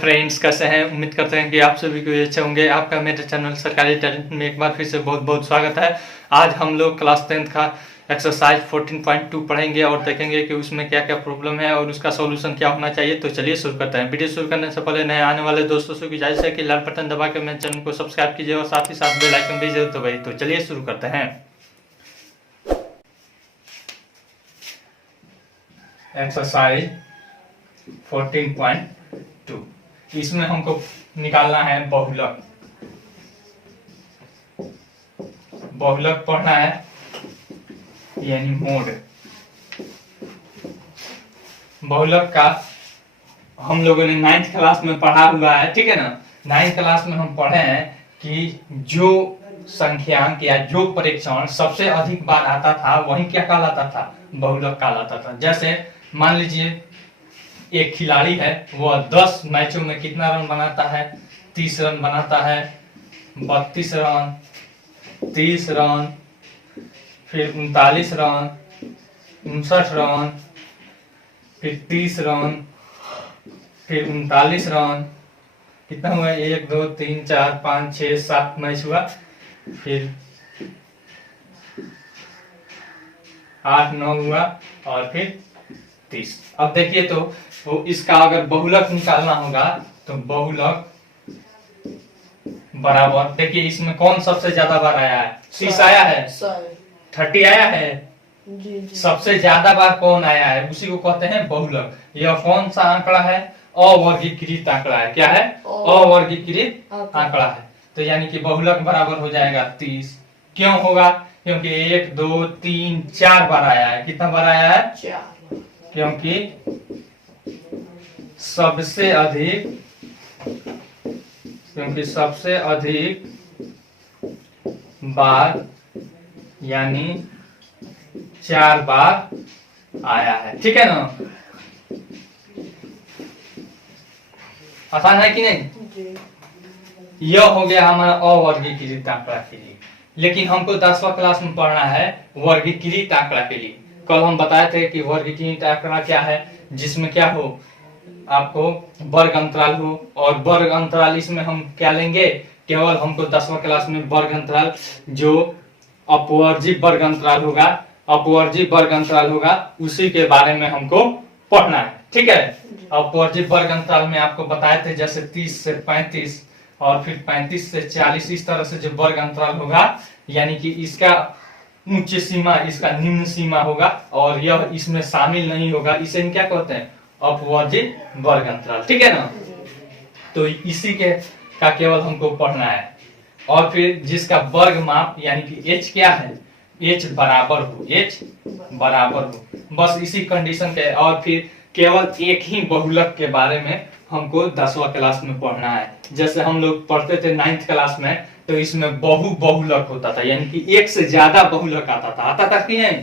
Friends, कैसे हैं? उम्मीद करते हैं कि आप सभी को अच्छे होंगे। आपका मेरे चैनल सरकारी टैलेंट में एक बार फिर से बहुत बहुत स्वागत है। आज हम लोग क्लास 10th का एक्सरसाइज 14.2 पढ़ेंगे और देखेंगे कि उसमें क्या क्या प्रॉब्लम है और उसका सॉल्यूशन क्या होना चाहिए। तो चलिए शुरू करते हैं। वीडियो शुरू करने से पहले नए आने वाले दोस्तों से गुजारिश है कि लाल बटन दबा के मेरे चैनल को सब्सक्राइब कीजिए और साथ ही साथ बेल आइकन भी जरूर दबाइए। तो चलिए शुरू करते हैं। एक्सरसाइज 14.2 इसमें हमको निकालना है बहुलक। बहुलक पढ़ना है यानी मोड। बहुलक का हम लोगों ने 9th क्लास में पढ़ा हुआ है, ठीक है ना। 9th क्लास में हम पढ़े हैं कि जो संख्यांक या जो परीक्षण सबसे अधिक बार आता था वही क्या कहलाता था? बहुलक कहलाता था। जैसे मान लीजिए एक खिलाड़ी है, वह 10 मैचों में कितना रन बनाता है? 30 रन बनाता है, 32 रन, 30 रन, फिर 39 रन, 59 रन, फिर 30 रन, फिर 39 रन। कितना हुआ? 1 2 3 4 5 6 7 मैच हुआ। फिर 8 9 हुआ और फिर 30। अब देखिए तो इसका अगर बहुलक निकालना होगा तो बहुलक बराबर, देखिए इसमें कौन सबसे ज्यादा बार आया है? 30 आया है, 30 आया है। जी। सबसे ज्यादा बार कौन आया है उसी को कहते हैं बहुलक। यह कौन सा आंकड़ा है? अवर्गीकृत आंकड़ा है। क्या है? अवर्गीकृत आंकड़ा है। तो यानी कि बहुलक बराबर हो जाएगा 30। क्यों होगा? क्योंकि 1 2 3 4 बार आया है। कितना बार आया है? 4। क्योंकि सबसे अधिक बार यानी 4 बार आया है, ठीक है ना। आसान है कि नहीं? यह हो गया हमारा अवर्गीकृत आंकड़ा के लिए। लेकिन हमको 10वां क्लास में पढ़ना है वर्गीकृत आंकड़ा के लिए। कल हम बताए थे कि वर्गीकृत आंकड़ा क्या है, जिसमें क्या हो, आपको वर्ग अंतराल हो। और वर्ग अंतराल इसमें हम क्या लेंगे? केवल हमको 10वां क्लास में वर्ग अंतराल, जो अपवर्जी वर्ग अंतराल होगा, अपवर्जी वर्ग अंतराल होगा, उसी के बारे में हमको पढ़ना है, ठीक है। अपवर्जी वर्ग अंतराल में आपको बताए थे जैसे 30 से 35 और फिर 35 से 40, इस तरह से जो वर्ग अंतराल होगा, यानी कि इसका उच्च सीमा इसका निम्न सीमा होगा और यह इसमें शामिल नहीं होगा, इसे क्या कहते हैं? अपवर्जित वर्ग अंतराल, ठीक है ना। तो इसी के का केवल हमको पढ़ना है। और फिर जिसका वर्ग माप यानी कि h क्या है? h बराबर हो, h बराबर हो, बस इसी कंडीशन के। और फिर केवल एक ही बहुलक के बारे में हमको 10वां क्लास में पढ़ना है। जैसे हम लोग पढ़ते थे 9th क्लास में, तो इसमें बहुलक होता था, यानी कि एक से ज्यादा बहुलक आता था कि नहीं।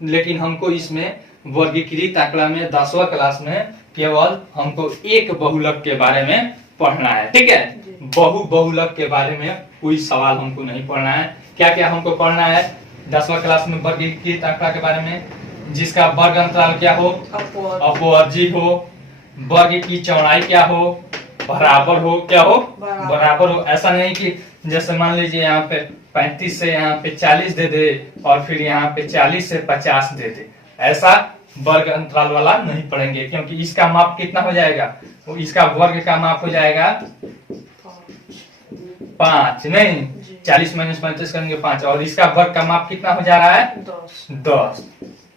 लेकिन हमको इसमें वर्गीकृत आंकड़ा में 10वां क्लास में केवल हमको एक बहुलक के बारे में पढ़ना है, ठीक है। बहुलक के बारे में कोई सवाल हमको नहीं पढ़ना है। क्या क्या हमको पढ़ना है 10वां क्लास में? वर्गीकृत आंकड़ा के बारे में, जिसका वर्ग अंतराल क्या हो? अपवर्जी हो। वर्ग की चौड़ाई क्या हो? बराबर हो। क्या हो? बराबर हो। ऐसा नहीं कि जैसे मान लीजिए यहाँ पे 35 से यहाँ पे 40 दे दे और फिर यहाँ पे 40 से 50 दे दे, ऐसा वर्ग अंतराल वाला नहीं पढ़ेंगे। क्योंकि इसका माप कितना हो जाएगा? इसका वर्ग का माप हो जाएगा 5, नहीं 40 - 35 करेंगे 5, और इसका वर्ग का माप कितना हो जा रहा है? 10।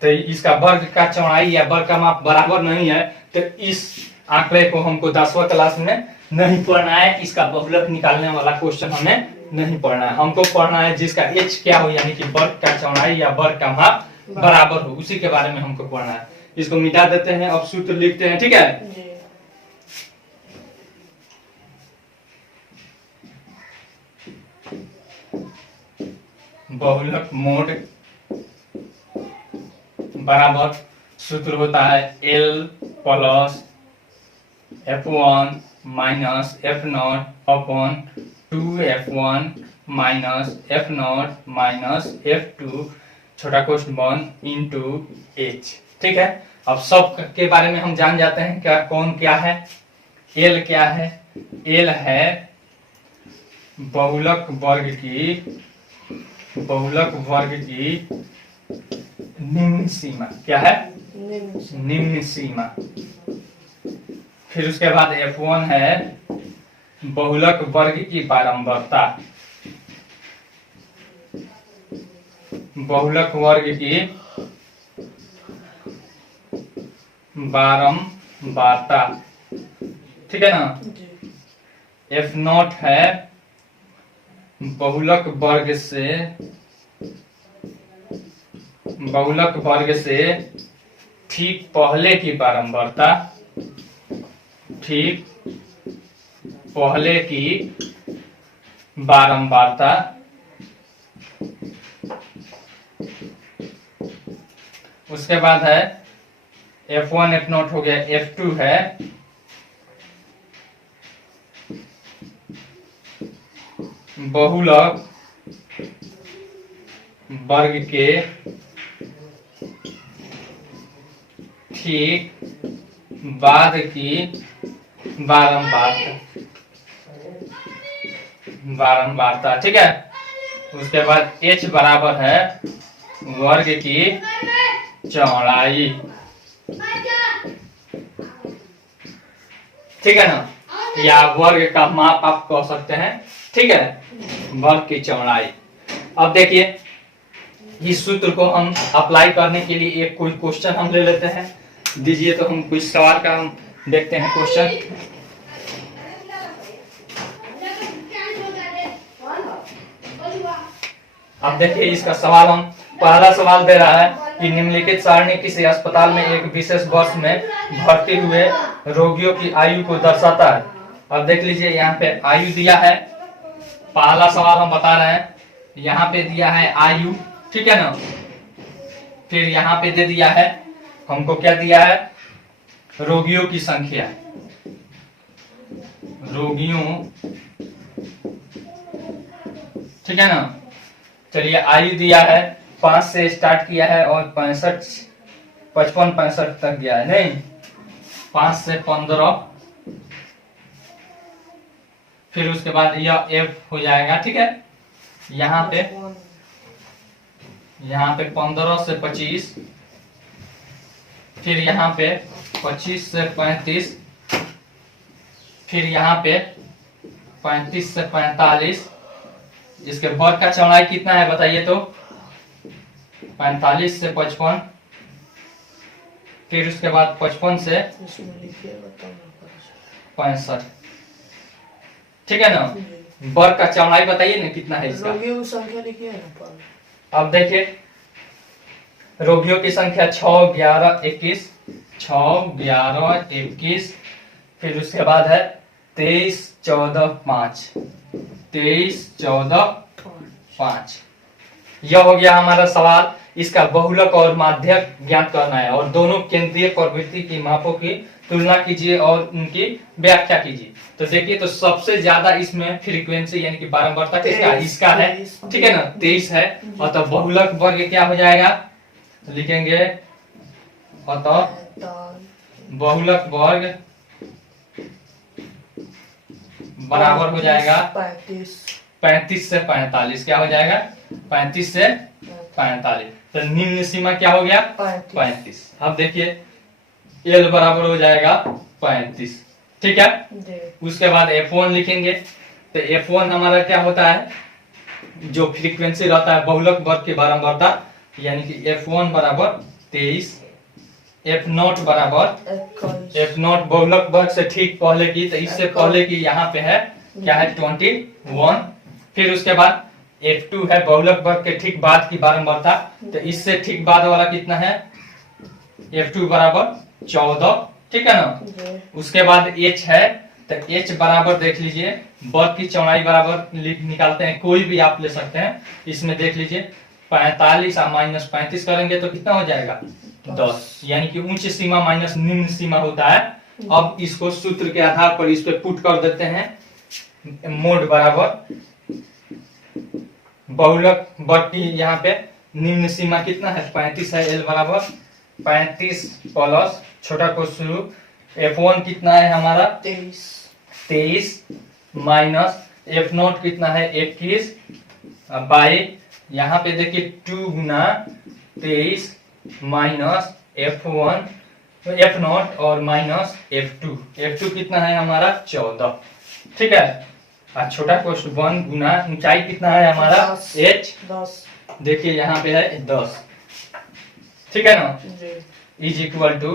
तो इसका वर्ग का चौड़ाई या वर्ग का माप बराबर नहीं है, तो इस आंकड़े को हमको 10वां क्लास में नहीं पढ़ना है। इसका बहुलक निकालने वाला क्वेश्चन हमें नहीं पढ़ना है। हमको पढ़ना है जिसका h क्या हो, यानी कि वर्ग का चौड़ाई या वर्ग का माप बराबर हो, उसी के बारे में हमको पढ़ना है। इसको मिटा देते हैं, अब सूत्र लिखते हैं, ठीक है। बहुलक मोड बराबर सूत्र होता है L plus F1 minus F0 upon 2F1 minus F0 minus F2 छोटा क्वेश्चन 1 इंटू H, ठीक है। अब सब के बारे में हम जान जाते हैं क्या कौन क्या है। एल क्या है? एल है बहुलक वर्ग की निम्न सीमा। क्या है? निम्न सीमा। फिर उसके बाद F1 है बहुलक वर्ग की बारंबारता। बहुलक वर्ग की बारंबारता, ठीक है ना। F0 है बहुलक वर्ग से ठीक पहले की बारंबारता। ठीक पहले की बारंबारता। उसके बाद है F1 F0 हो गया। F2 है बहुलक वर्ग के ठीक बाद की बारंबारता, ठीक है। उसके बाद H बराबर है वर्ग की चौड़ाई, ठीक है ना, या वर्ग का माप आप कह सकते हैं, ठीक है, वर्ग की चौड़ाई। अब देखिए इस सूत्र को हम अप्लाई करने के लिए एक कोई क्वेश्चन हम ले लेते हैं। दीजिए तो हम कुछ सवाल का हम देखते हैं क्वेश्चन। अब देखिए इसका सवाल, हम पहला सवाल दे रहा है कि निम्नलिखित सारणी किसी अस्पताल में एक विशेष वर्ष में भर्ती हुए रोगियों की आयु को दर्शाता है। अब देख लीजिए यहाँ पे आयु दिया है। पहला सवाल हम बता रहे हैं, यहाँ पे दिया है आयु, ठीक है ना। फिर यहाँ पे दे दिया है हमको, क्या दिया है? रोगियों की संख्या। रोगियों, ठीक है ना। चलिए आयु दिया है 5 से स्टार्ट किया है और 55 तक गया है, नहीं 5 से 15। फिर उसके बाद यह F हो जाएगा, ठीक है। यहाँ पे 15 से 25, फिर यहाँ पे 25 से 35, फिर यहाँ पे 35 से 45। इसके वर्ग का चौड़ाई कितना है बताइए तो? 45 से 55, फिर उसके बाद 55 से 65, ठीक है ना। वर्ग का चौड़ाई बताइए ना कितना है इसका? रोगियों की संख्या लिखिए ना। अब देखिए रोगियों की संख्या 6, 11, 21, 6, 11, 21, फिर उसके बाद है 23, 14, 5, 23, 14, 5। यह हो गया हमारा सवाल। इसका बहुलक और माध्यक ज्ञात करना है और दोनों केंद्रीय प्रवृत्ति की मापों की तुलना कीजिए और उनकी व्याख्या कीजिए। तो देखिए तो सबसे ज्यादा इसमें फ्रीक्वेंसी यानी कि बारंबारता किसका? इसका है, ठीक है ना, 23 है। और तो बहुलक वर्ग क्या हो जाएगा? लिखेंगे अतः बहुलक वर्ग बराबर हो जाएगा 35 से 45। क्या हो जाएगा? 35 से 45। तो निम्न सीमा क्या हो गया? 35। अब देखिए L बराबर हो जाएगा 35, ठीक है। उसके बाद F1 लिखेंगे। तो F1 हमारा क्या होता है? जो फ्रीक्वेंसी रहता है बहुलक वर्ग की बारंबारता, यानी कि F1 बराबर 23, F0 बराबर F0 बहुलक वर्ग से ठीक पहले की, तो इससे पहले की यहाँ पे है क्या है? 21। फिर उसके बाद F2 है बहुलक वर्ग के ठीक बाद की बारंबारता, तो इससे ठीक बाद वाला कितना है? F2 बराबर 14, ठीक है ना। उसके बाद H है, तो H बराबर देख लीजिए वर्ग की चौड़ाई बराबर निकालते हैं, कोई भी आप ले सकते हैं। इसमें देख लीजिए 45 माइनस 35 करेंगे तो कितना हो जाएगा? 10, यानी कि उच्च सीमा माइनस निम्न सीमा होता है। अब इसको सूत्र के आधार पर इस पे पुट कर देते हैं। मोड बराबर बहुलक वर्ग की यहाँ पे निम्न सीमा कितना है? 35 है। L बराबर 35 प्लस छोटा को शुरू F1 कितना है हमारा 23 माइनस F0 कितना है 21 बाई यहाँ पे देखिए 2 गुना 23 माइनस F1 F0 और माइनस F2 कितना है हमारा 14। ठीक है। और छोटा क्वेश्चन 1 गुना ऊंचाई कितना है हमारा 10 देखिए यहाँ पे है 10। ठीक है ना, इज इक्वल टू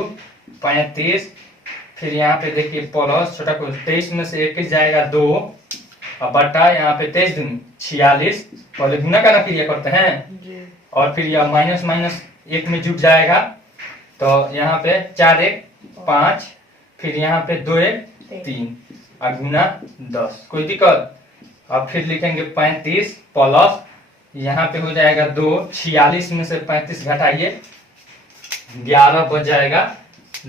35। फिर यहाँ पे देखिए प्लस छोटा क्वेश्चन 23 में से 21 जाएगा 2 और बटा यहाँ पे 23 दूनी 46। पहले गुना का ना क्रिया करते हैं और फिर यह माइनस माइनस 1 में जुट जाएगा तो यहाँ पे 4 1 5 फिर यहाँ पे 2 1 3 और गुना 10। कोई दिक्कत। अब फिर लिखेंगे 35 प्लस यहाँ पे हो जाएगा 2 46 में से 35 घटाइए 11 बच जाएगा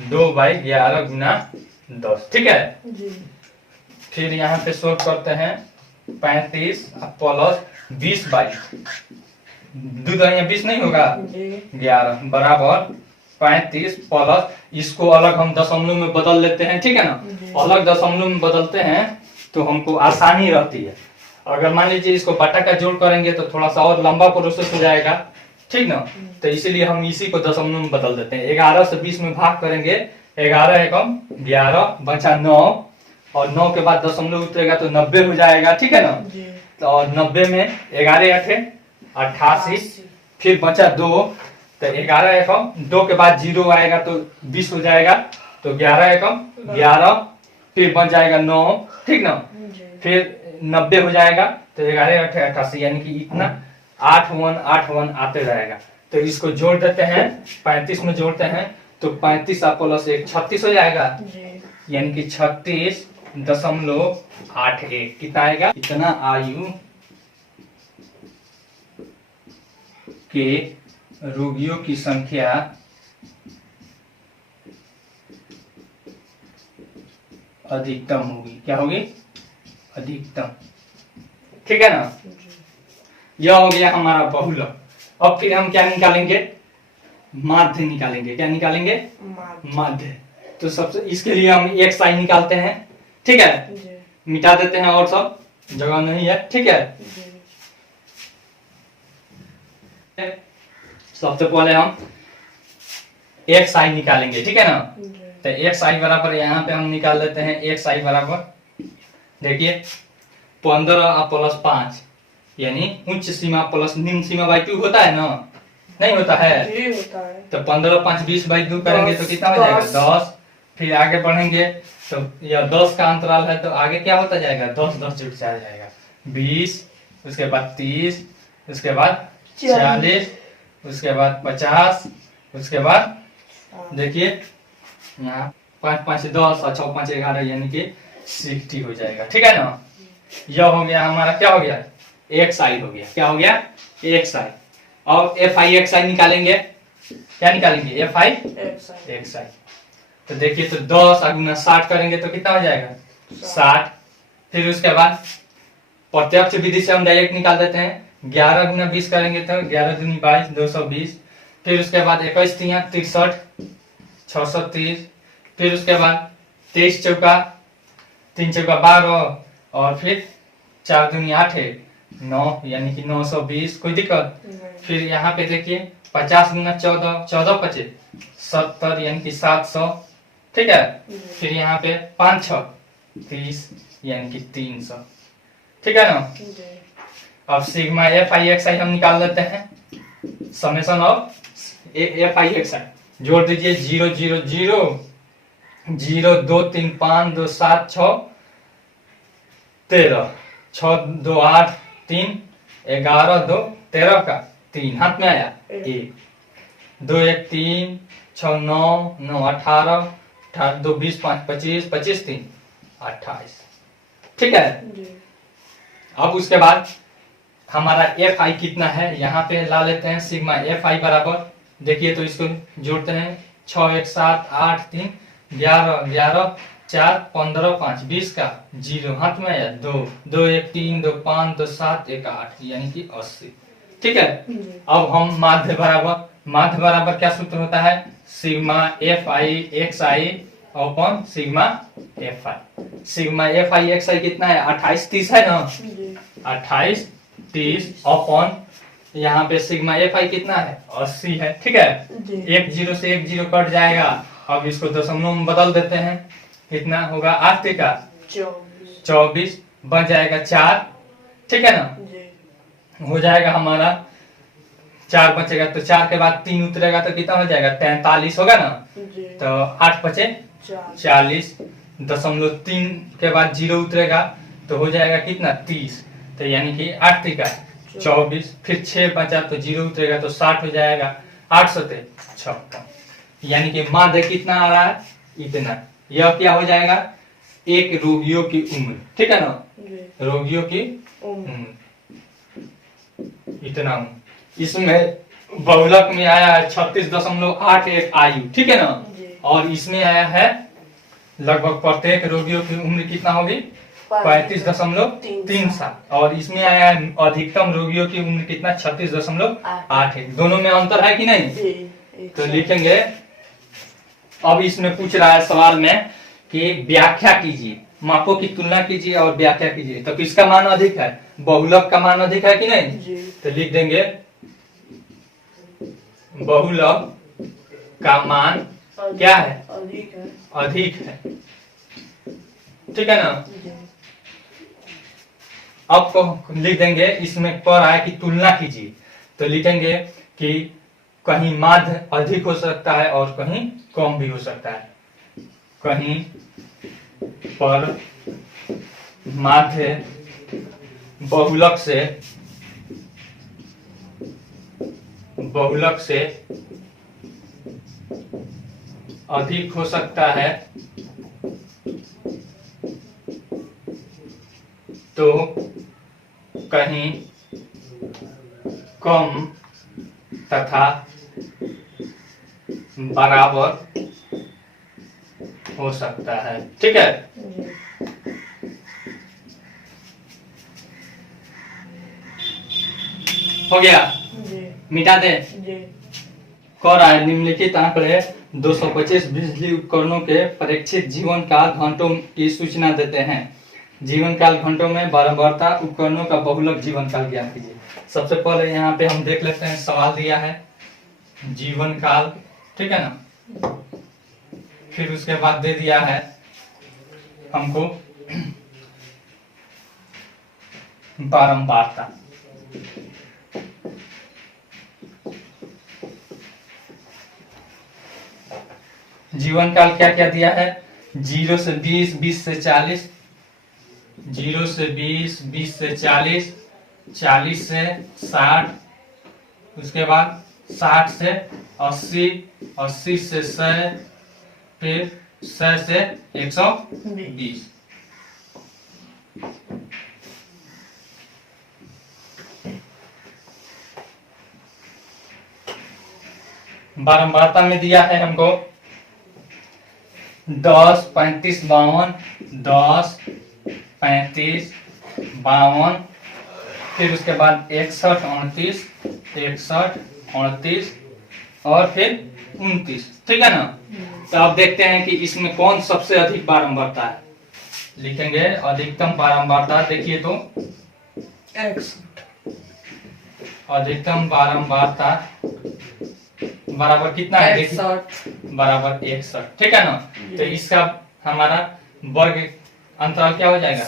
2/11 गुना 10। ठीक है। फिर यहाँ पे सोल्व करते हैं 35 प्लस 20/20 नहीं होगा 11 बराबर 35 प्लस इसको अलग हम दशमलव में बदल लेते हैं। ठीक है ना, अलग दशमलव में बदलते हैं तो हमको आसानी रहती है। अगर मान लीजिए इसको बटा का जोड़ करेंगे तो थोड़ा सा और लंबा प्रोसेस हो जाएगा। ठीक ना, तो इसीलिए हम इसी को दशमलव में बदल देते हैं। 11 से 20 में भाग करेंगे 11 एकम 11 बचा 9 और 9 के बाद दशमलव उतरेगा तो 90 हो जाएगा। ठीक है ना, तो और 90 में 11 8 88 फिर बचा 2 तो 11 एकम 2 के बाद 0 आएगा तो 20 हो जाएगा तो 11 एकम 11 फिर बच जाएगा 9। ठीक ना, फिर 90 हो जाएगा तो 11 8 88 यानी कि इतना 8 1 आते रहेगा। तो इसको जोड़ देते हैं 35 में जोड़ते हैं तो 35 प्लस 1 36 हो जाएगा यानी कि 36.81 कितना आएगा। इतना आयु के रोगियों की संख्या अधिकतम होगी। क्या होगी? अधिकतम। ठीक है ना, यह हो गया हमारा बहुलक। अब फिर हम क्या निकालेंगे? माध्य निकालेंगे। क्या निकालेंगे? माध्य। तो सबसे इसके लिए हम एक साइन निकालते हैं। ठीक है, मिटा देते हैं और सब जगह नहीं है। ठीक है, सबसे पहले हम एक साइन निकालेंगे। ठीक है ना, तो एक साइन बराबर यहाँ पे हम निकाल देते हैं। एक साइन बराबर देखिए 15 प्लस 5 यानी उच्च सीमा प्लस निम्न सीमा बाई 2 होता है ना, नहीं होता है? तो 15 5 20/2 करेंगे तो कितना हो जाएगा 10। फिर आगे बढ़ेंगे तो यह 10 का अंतराल है तो आगे क्या होता जाएगा 10 10 जुट जाएगा 20 उसके बाद 30 उसके बाद 40 उसके बाद 50 उसके बाद देखिए यहाँ 5 5 10 और 6 5 11 यानी कि 60 हो जाएगा। ठीक है ना, यह हो गया हमारा क्या हो गया एक साइड हो गया। क्या हो गया? एक साइड। और FI निकालेंगे। क्या निकालेंगे? FI एक साइड। तो देखिए तो 10 गुना 60 करेंगे तो कितना हो जाएगा 60। फिर उसके बाद प्रत्यक्ष विधि से हम डायरेक्ट निकाल देते हैं। 11 गुना 20 करेंगे तो 11 दूनी 22 220। फिर उसके बाद 21 3 63 630। फिर उसके बाद 23 चौका 3 चौका 12 और फिर 4 दूनी 8 9 यानी कि 920। कोई दिक्कत? फिर यहाँ पे देखिए 50 गुना 14 14 25 70 यानी कि 700। ठीक है, फिर यहाँ पे 5 6 30 यानी कि 300। ठीक है ना, अब सिग्मा FI हम निकाल लेते हैं। समेशन ऑफ FI जोड़ दीजिए 0 0 0 0 2 3 5 2 7 6 13 6 2 8 3 11 2 13 का 3 हाथ में आया 1 2 1 3 6 9 9 18 18 2 20 5 25 25 3 28। ठीक है, अब उसके बाद हमारा FI कितना है यहाँ पे ला लेते हैं। सिग्मा FI बराबर देखिए तो इसको जोड़ते हैं 6 1 7 8 3 11 11 4 15 5 20 का 0 हाथ में आया 2 2 1 3 2 5 2 7 1 8 यानी कि 80। ठीक है, अब हम माध्य बराबर क्या सूत्र होता है? Sigma FI XI upon sigma F I. Sigma F I X I कितना है 28 30 है ना, 28 30 अपॉन यहाँ पे सिग्मा एफ आई कितना है 80 है। ठीक है, एक जीरो से एक जीरो कट जाएगा। अब इसको दशमलव में बदल देते हैं, कितना होगा 8 का 24 बच जाएगा 4। ठीक है ना, हो जाएगा हमारा 4 बचेगा तो 4 के बाद 3 उतरेगा तो कितना हो जाएगा 43 होगा ना, तो 8 बचे 40 दशमलव 3 के बाद 0 उतरेगा तो हो जाएगा कितना 30। तो यानी कि 8 का 24 फिर 6 बचा तो 0 उतरेगा तो 60 हो जाएगा 8 सते 56। यानी कि माध्य कितना आ रहा है इतना। यह क्या हो जाएगा एक रोगियों की उम्र। ठीक है ना, रोगियों की उम्र इतना। इसमें बहुलक में आया है 36.81 आयु। ठीक है ना, और इसमें आया है लगभग प्रत्येक रोगियों की उम्र कितना होगी 35.37 और इसमें आया है अधिकतम रोगियों की उम्र कितना 36.81। दोनों में अंतर है कि नहीं, तो लिखेंगे। अब इसमें पूछ रहा है सवाल में कि व्याख्या कीजिए, मापों की तुलना कीजिए और व्याख्या कीजिए। तो किसका मान अधिक है, बहुलक का मान अधिक है कि नहीं, तो लिख देंगे बहुलक का मान क्या है अधिक है। ठीक है ना, अब को लिख देंगे इसमें पर आया कि तुलना कीजिए, तो लिखेंगे कि कहीं माध्य अधिक हो सकता है और कहीं कम भी हो सकता है। कहीं पर माध्य बहुलक से अधिक हो सकता है तो कहीं कम तथा बराबर हो सकता है। ठीक है, हो गया, मिटा दे। कह रहा है निम्नलिखित आंकड़े 225 बिजली उपकरणों के परीक्षित जीवन काल घंटों की सूचना देते हैं। जीवन काल घंटों में बारंबारता उपकरणों का बहुलक जीवन काल ज्ञात कीजिए। सबसे पहले यहाँ पे हम देख लेते हैं, सवाल दिया है जीवन काल। ठीक है ना, फिर उसके बाद दे दिया है हमको बारंबारता। जीवन काल क्या क्या दिया है 0 से 20 20 से 40, 0 से 20 20 से 40, 40 से 60, उसके बाद 60 से 80, 80 से 100, फिर 100 से 120। बारंबारता में दिया है हमको 10 35 52, 10 35 52, फिर उसके बाद 61 29, 61 29 और फिर 29। ठीक है ना, तो अब देखते हैं कि इसमें कौन सबसे अधिक बारंबारता है। लिखेंगे अधिकतम बारंबारता, देखिए तो अधिकतम बारंबारता बराबर कितना है, देखिए बराबर 61। ठीक है ना, तो इसका हमारा वर्ग अंतराल क्या हो जाएगा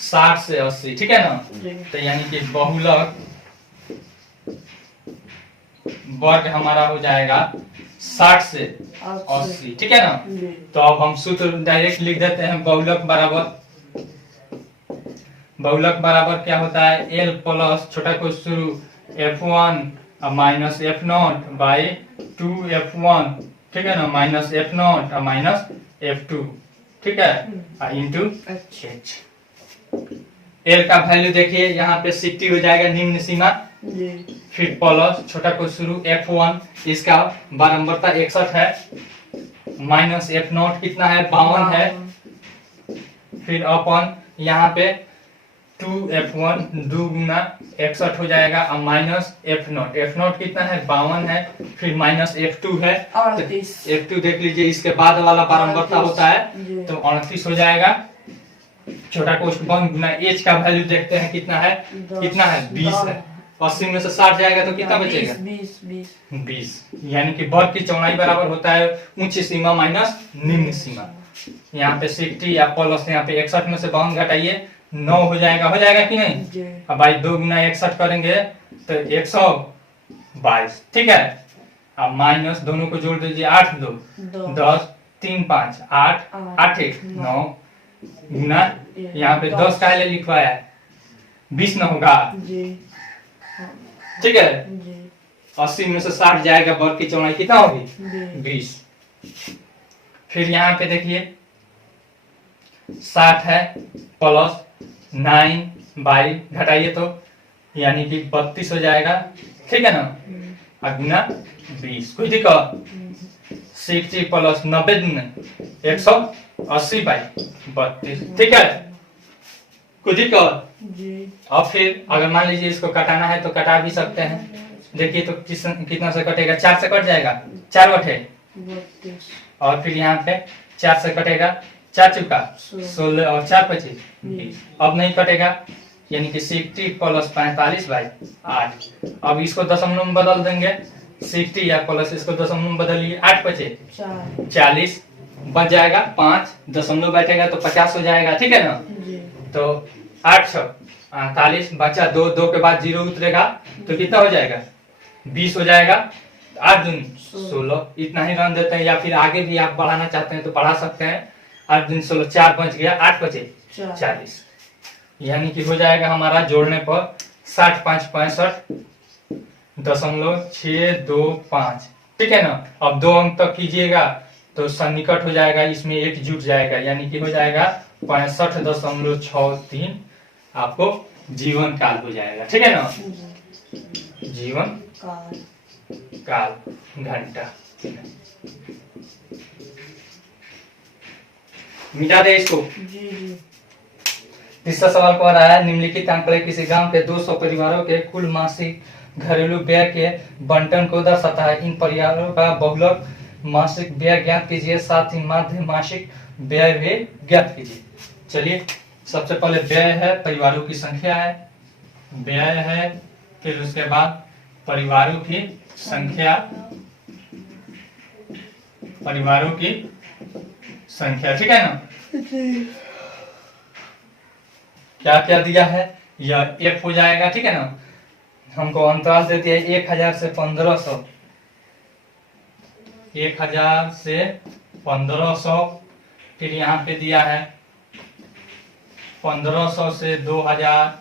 60 से 80। ठीक है ना, तो यानी कि बहुलक वर्ग हमारा हो जाएगा 60 से 80। ठीक है ना, तो अब हम सूत्र डायरेक्ट लिख देते हैं। बहुलक बराबर क्या होता है L प्लस छोटा को शुरू F1 minus F0 by 2F1। ठीक है ना, माइनस F0 माइनस F2। ठीक है, इंटू H। L का वैल्यू देखिए यहाँ पे 60 हो जाएगा निम्न सीमा, फिर प्लस छोटा को शुरू F1 इसका बारंबारता 61 है, माइनस F0 कितना है 52 है, फिर अपन यहाँ पे 2f1 2 गुना 61 हो जाएगा और माइनस f0 कितना है 52 है, फिर माइनस f2 है तो 38 f2 देख लीजिए, इसके बाद वाला बारंबारता होता है जी। तो 38 हो जाएगा। छोटा कोष्ठ बंद गुना एच का वैल्यू देखते हैं कितना है, कितना है 20 है। 80 में से 60 जाएगा तो कितना बचेगा 20, यानी कि वर्ग की चौड़ाई बराबर होता है उच्च सीमा माइनस निम्न सीमा। यहाँ पे 60 या प्लस यहाँ पे 61 में से 52 घटाइए 9 हो जाएगा कि नहीं। जी। अब भाई 2 गुना 61 करेंगे तो 122, ठीक है। अब माइनस दोनों को जोड़ दीजिए, 8 2 10 3 5 8 8 1 9 गुना यहाँ पे 10 का ले लिखवाया है 20 न होगा, जी। ठीक है। जी। 80 में से 60 जाएगा, वर्ग की चौड़ाई कितना होगी 20। फिर यहाँ पे देखिए 60 है प्लस 9 बाई घटाइए तो यानी कि 32 हो जाएगा, ठीक है ना। और गुना 20, कोई दिक्कत 60 प्लस 90 गुना 180 बाई 32, ठीक है, कोई दिक्कत। जी। अब फिर अगर मान लीजिए इसको कटाना है तो कटा भी सकते हैं। देखिए तो कितना से कटेगा, 4 से कट जाएगा, 4 बटे 32 और फिर यहाँ पे 4 से कटेगा, 4 चुका 16 और 4 25 20। अब नहीं कटेगा यानी कि 60 प्लस 45 बाई 8। अब इसको दशमलव में बदल देंगे, 60 या प्लस इसको दशमलव में बदलिए, 8 25 40 बच जाएगा, 5 दशमलव बैठेगा तो 50 हो जाएगा, ठीक है ना। जी। तो 8 6 48 बचा 2 2 के बाद 0 उतरेगा तो कितना हो जाएगा 20 हो जाएगा। 8 दूनी 16, इतना ही रन देते हैं, या फिर आगे भी आप बढ़ाना चाहते हैं तो बढ़ा सकते हैं। 8 दूनी 16, 4 बच गया, 8 बचे 40, यानी कि हो जाएगा हमारा जोड़ने पर 60 5 65.625, ठीक है ना। अब 2 अंक तक कीजिएगा तो सन्निकट हो जाएगा, इसमें एक जुट जाएगा यानी कि हो जाएगा 65.63 आपको जीवन काल हो जाएगा, ठीक है ना। जीवन काल घंटा। मिटा दे इसको। जी। तीसरा सवाल कह रहा है निम्नलिखित आंकड़े किसी गांव के 200 परिवारों के कुल मासिक घरेलू व्यय के बंटन को दर्शाता है। इन परिवारों का बहुलक मासिक व्यय ज्ञात कीजिए, साथ ही माध्य मासिक व्यय भी ज्ञात कीजिए। चलिए सबसे पहले व्यय है, परिवारों की संख्या है, व्यय है, फिर उसके बाद परिवारों की संख्या, परिवारों की संख्या, ठीक है ना। क्या क्या दिया है, यह F हो जाएगा, ठीक है ना। हमको अंतराल दे दिया 1000 से 1500, 1000 से 1500, फिर यहाँ पे दिया है 1500 से 2000,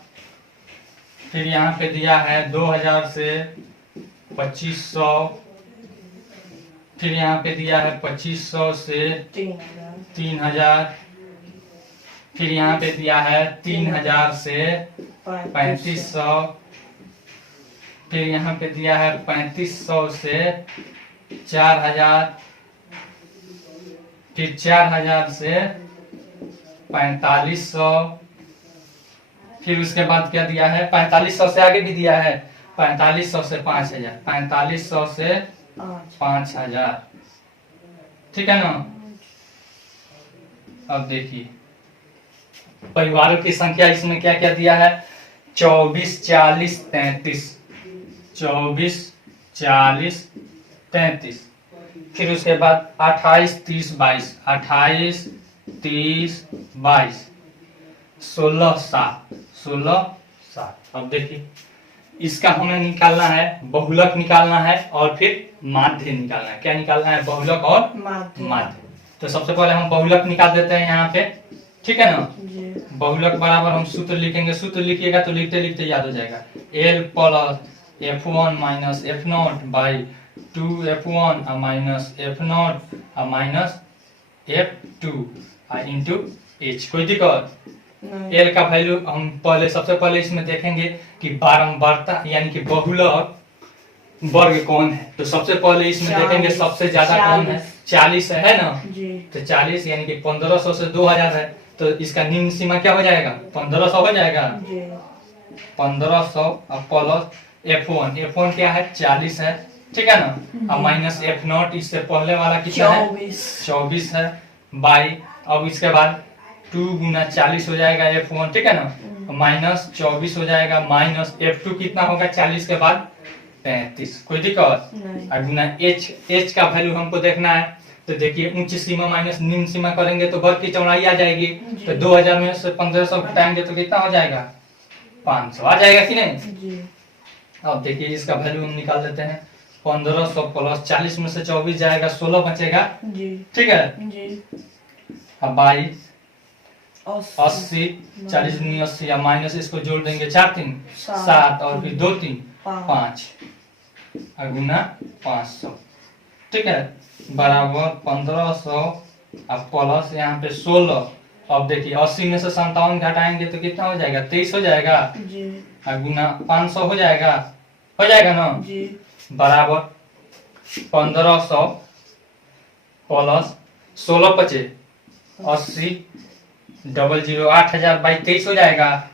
फिर यहाँ पे दिया है 2000 से 2500, फिर यहाँ पे दिया है 2500 से 3000, फिर यहाँ पे दिया है 3000 से 3500, फिर यहाँ पे दिया है 3500 से 4000, फिर 4000 से 4500, फिर उसके बाद क्या दिया है 4500 से आगे भी दिया है 4500 से 5000, 4500 से 5000, ठीक है ना। अब देखिए परिवारों की संख्या, इसमें क्या क्या दिया है 24 40 33, 24 40 33, फिर उसके बाद 28 30 22, 28 30 22, 16 7, 16 7। अब देखिए इसका हमें निकालना है, बहुलक निकालना है और फिर माध्य निकालना है। क्या निकालना है, बहुलक और माध्य। तो सबसे पहले हम बहुलक निकाल देते हैं यहाँ पे, ठीक है ना। बहुलक बराबर हम सूत्र लिखेंगे, सूत्र लिखिएगा तो लिखते लिखते याद हो जाएगा। L plus F1 minus F0 by 2F1 minus F0 minus F2 into H। कोई दिक्कत, L का वैल्यू हम पहले सबसे पहले इसमें देखेंगे कि बारंबारता यानी कि बहुलक वर्ग कौन है। तो सबसे पहले इसमें देखेंगे सबसे ज्यादा कौन है, 40 है ना। तो 40 यानी कि 1500 से 2000 है तो इसका निम्न सीमा क्या हो जाएगा? 1500 हो जाएगा। जी 1500 अब प्लस F1 क्या है? 40 है, ठीक है ना। अब माइनस F0 इससे पहले वाला कितना है? 24 है बाई, अब इसके बाद 2 गुना 40 हो जाएगा F1, ठीक है ना। माइनस 24 हो जाएगा, माइनस F2 कितना होगा 40 के बाद? 35। कोई दिक्कत? नहीं। और गुना H का वैल्यू हमको देखना है, तो देखिए ऊंची सीमा माइनस निम्न सीमा करेंगे तो वर्ग की चौड़ाई आ जाएगी। तो 2000 में से 1500 घटाएंगे तो कितना हो जाएगा? 500 आ जाएगा कि नहीं? जी अब देखिए इसका वैल्यू हम निकाल लेते हैं। 1500 प्लस 40 में से 24 जाएगा, 16 बचेगा, जी ठीक है। जी अब बाई 80 80, 40 दूनी 80, या माइनस इसको जोड़ देंगे 4 3 7 और फिर 2 3 5 और गुना 500, ठीक है, बराबर 1500 अब प्लस यहाँ पे 16। अब देखिए 80 में से 57 घटाएंगे तो कितना हो जाएगा? 23 हो जाएगा, जी और गुना 500 हो जाएगा ना, जी बराबर 1500 प्लस 16 पचे 80 00 8000 बाई 23 हो जाएगा।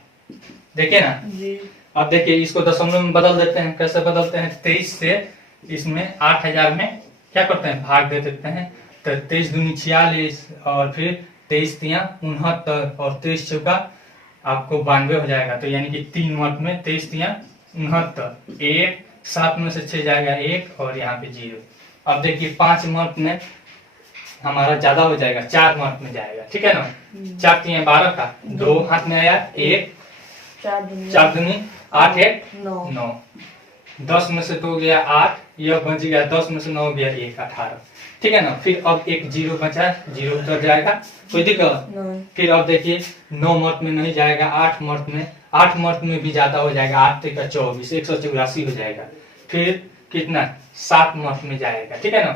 देखिए ना, जी अब देखिए इसको दशमलव में बदल देते हैं। कैसे बदलते हैं? 23 से इसमें 8000 में क्या करते हैं? भाग दे देते हैं। तो 23 दूनी 46 और फिर 23 तिया 69 और 23 चौका आपको 92 हो जाएगा। तो यानी कि 3 मत में 23 तिया 69, 1 7 में से 6 जाएगा 1 और यहाँ पे 0। अब देखिए 5 मत में हमारा ज्यादा हो जाएगा, 4 मत में जाएगा, ठीक है ना। 4 तिया 12 का 2 हाथ में आया 1, 4 दूनी 8 1 9, 10 में से 2 गया 8, यह बच गया 10 में से 9 गया 1 18, ठीक है ना। फिर अब एक 0 बचा, 0 उतर जाएगा, कोई दिक्कत? फिर अब देखिए 9 मत में नहीं जाएगा, 8 मत में भी ज्यादा हो जाएगा, 8 का 24 184 हो जाएगा। फिर कितना? 7 मत में जाएगा, ठीक है ना।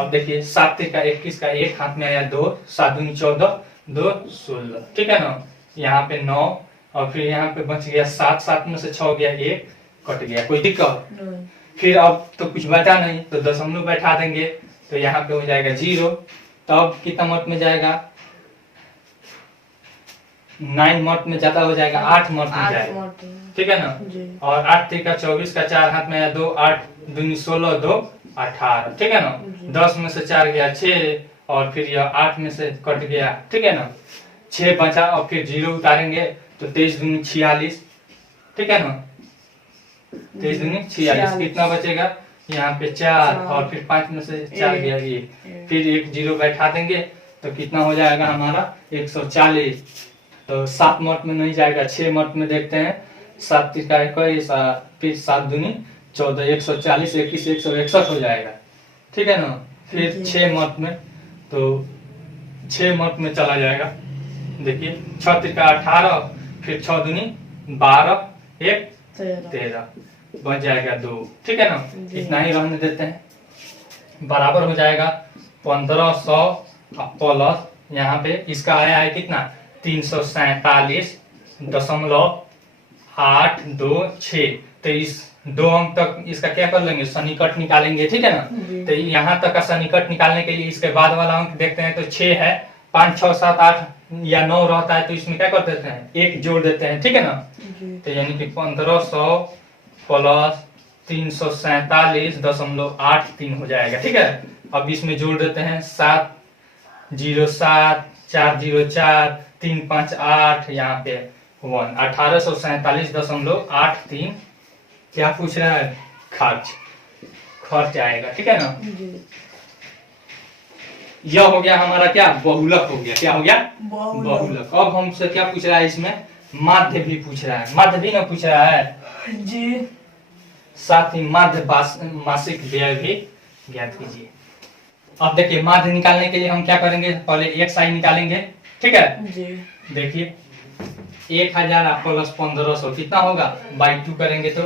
अब देखिए 7 का 21 का 1 हाथ में आया 2, 7 दूनी 14 2 16, ठीक है ना। यहाँ पे 9 और फिर यहाँ पे बच गया 7, 7 में से 6 गया 1 कट गया, कोई दिक्कत? फिर अब तो कुछ बचा नहीं तो दशमलव बैठा देंगे, तो यहाँ पे हो जाएगा 0। तब कितना मत में जाएगा? 9 मत में ज्यादा हो जाएगा, 8 मत में जाएगा, ठीक है ना। और 8 का 24 का 4 हाथ में आया 2, 8 दूनी 16 2 18, ठीक है ना। 10 में से 4 गया 6 और फिर यह 8 में से कट गया, ठीक है ना। 6 बचा और फिर 0 उतारेंगे तो 23 दूनी 46, ठीक है ना। 23 दूनी 46, कितना बचेगा? यहाँ पे 4 और फिर 5 में से 4 गया 1, फिर एक 0 बैठा देंगे तो कितना हो जाएगा हमारा? 140। तो 7 मत में नहीं जाएगा, 6 मत में देखते हैं। 7 का 21, फिर 7 दूनी 14 140 21 161 हो जाएगा, ठीक है ना। फिर 6 मत में, तो 6 मत में चला जाएगा। देखिए 6 का 18, फिर 6 दूनी 12 1 13 बच जाएगा 2, ठीक है ना। इतना ही रहने देते हैं, बराबर हो जाएगा 1500 प्लस यहाँ पे इसका आया है कितना? 347.826। तो इस 2 अंक तक इसका क्या कर लेंगे? सन्निकट निकालेंगे, ठीक है ना। तो यहाँ तक का सन्निकट निकालने के लिए इसके बाद वाला अंक देखते हैं। तो 6 है, 5 6 7 8 या 9 रहता है तो इसमें क्या कर देते हैं? 1 जोड़ देते हैं, ठीक है ना। तो यानी कि 1500 प्लस 347.83 हो जाएगा, ठीक है। अब इसमें जोड़ देते हैं 7 0 7 4 0 4 3 5 8, यहाँ पे 1 1847.83। क्या पूछ रहा है? खर्च आएगा, ठीक है ना। यह हो गया हमारा क्या? बहुलक हो गया। क्या हो गया? बहुलक। अब हमसे क्या पूछ रहा है? इसमें माध्य भी पूछ रहा है, माध्य भी ना पूछ रहा है जी। साथ ही माध्य मासिक व्यय भी ज्ञात कीजिए। अब देखिए माध्य निकालने के लिए हम क्या करेंगे? पहले एक साइन निकालेंगे, ठीक है जी। देखिए 1000 प्लस 1500 कितना होगा? बाई 2 करेंगे तो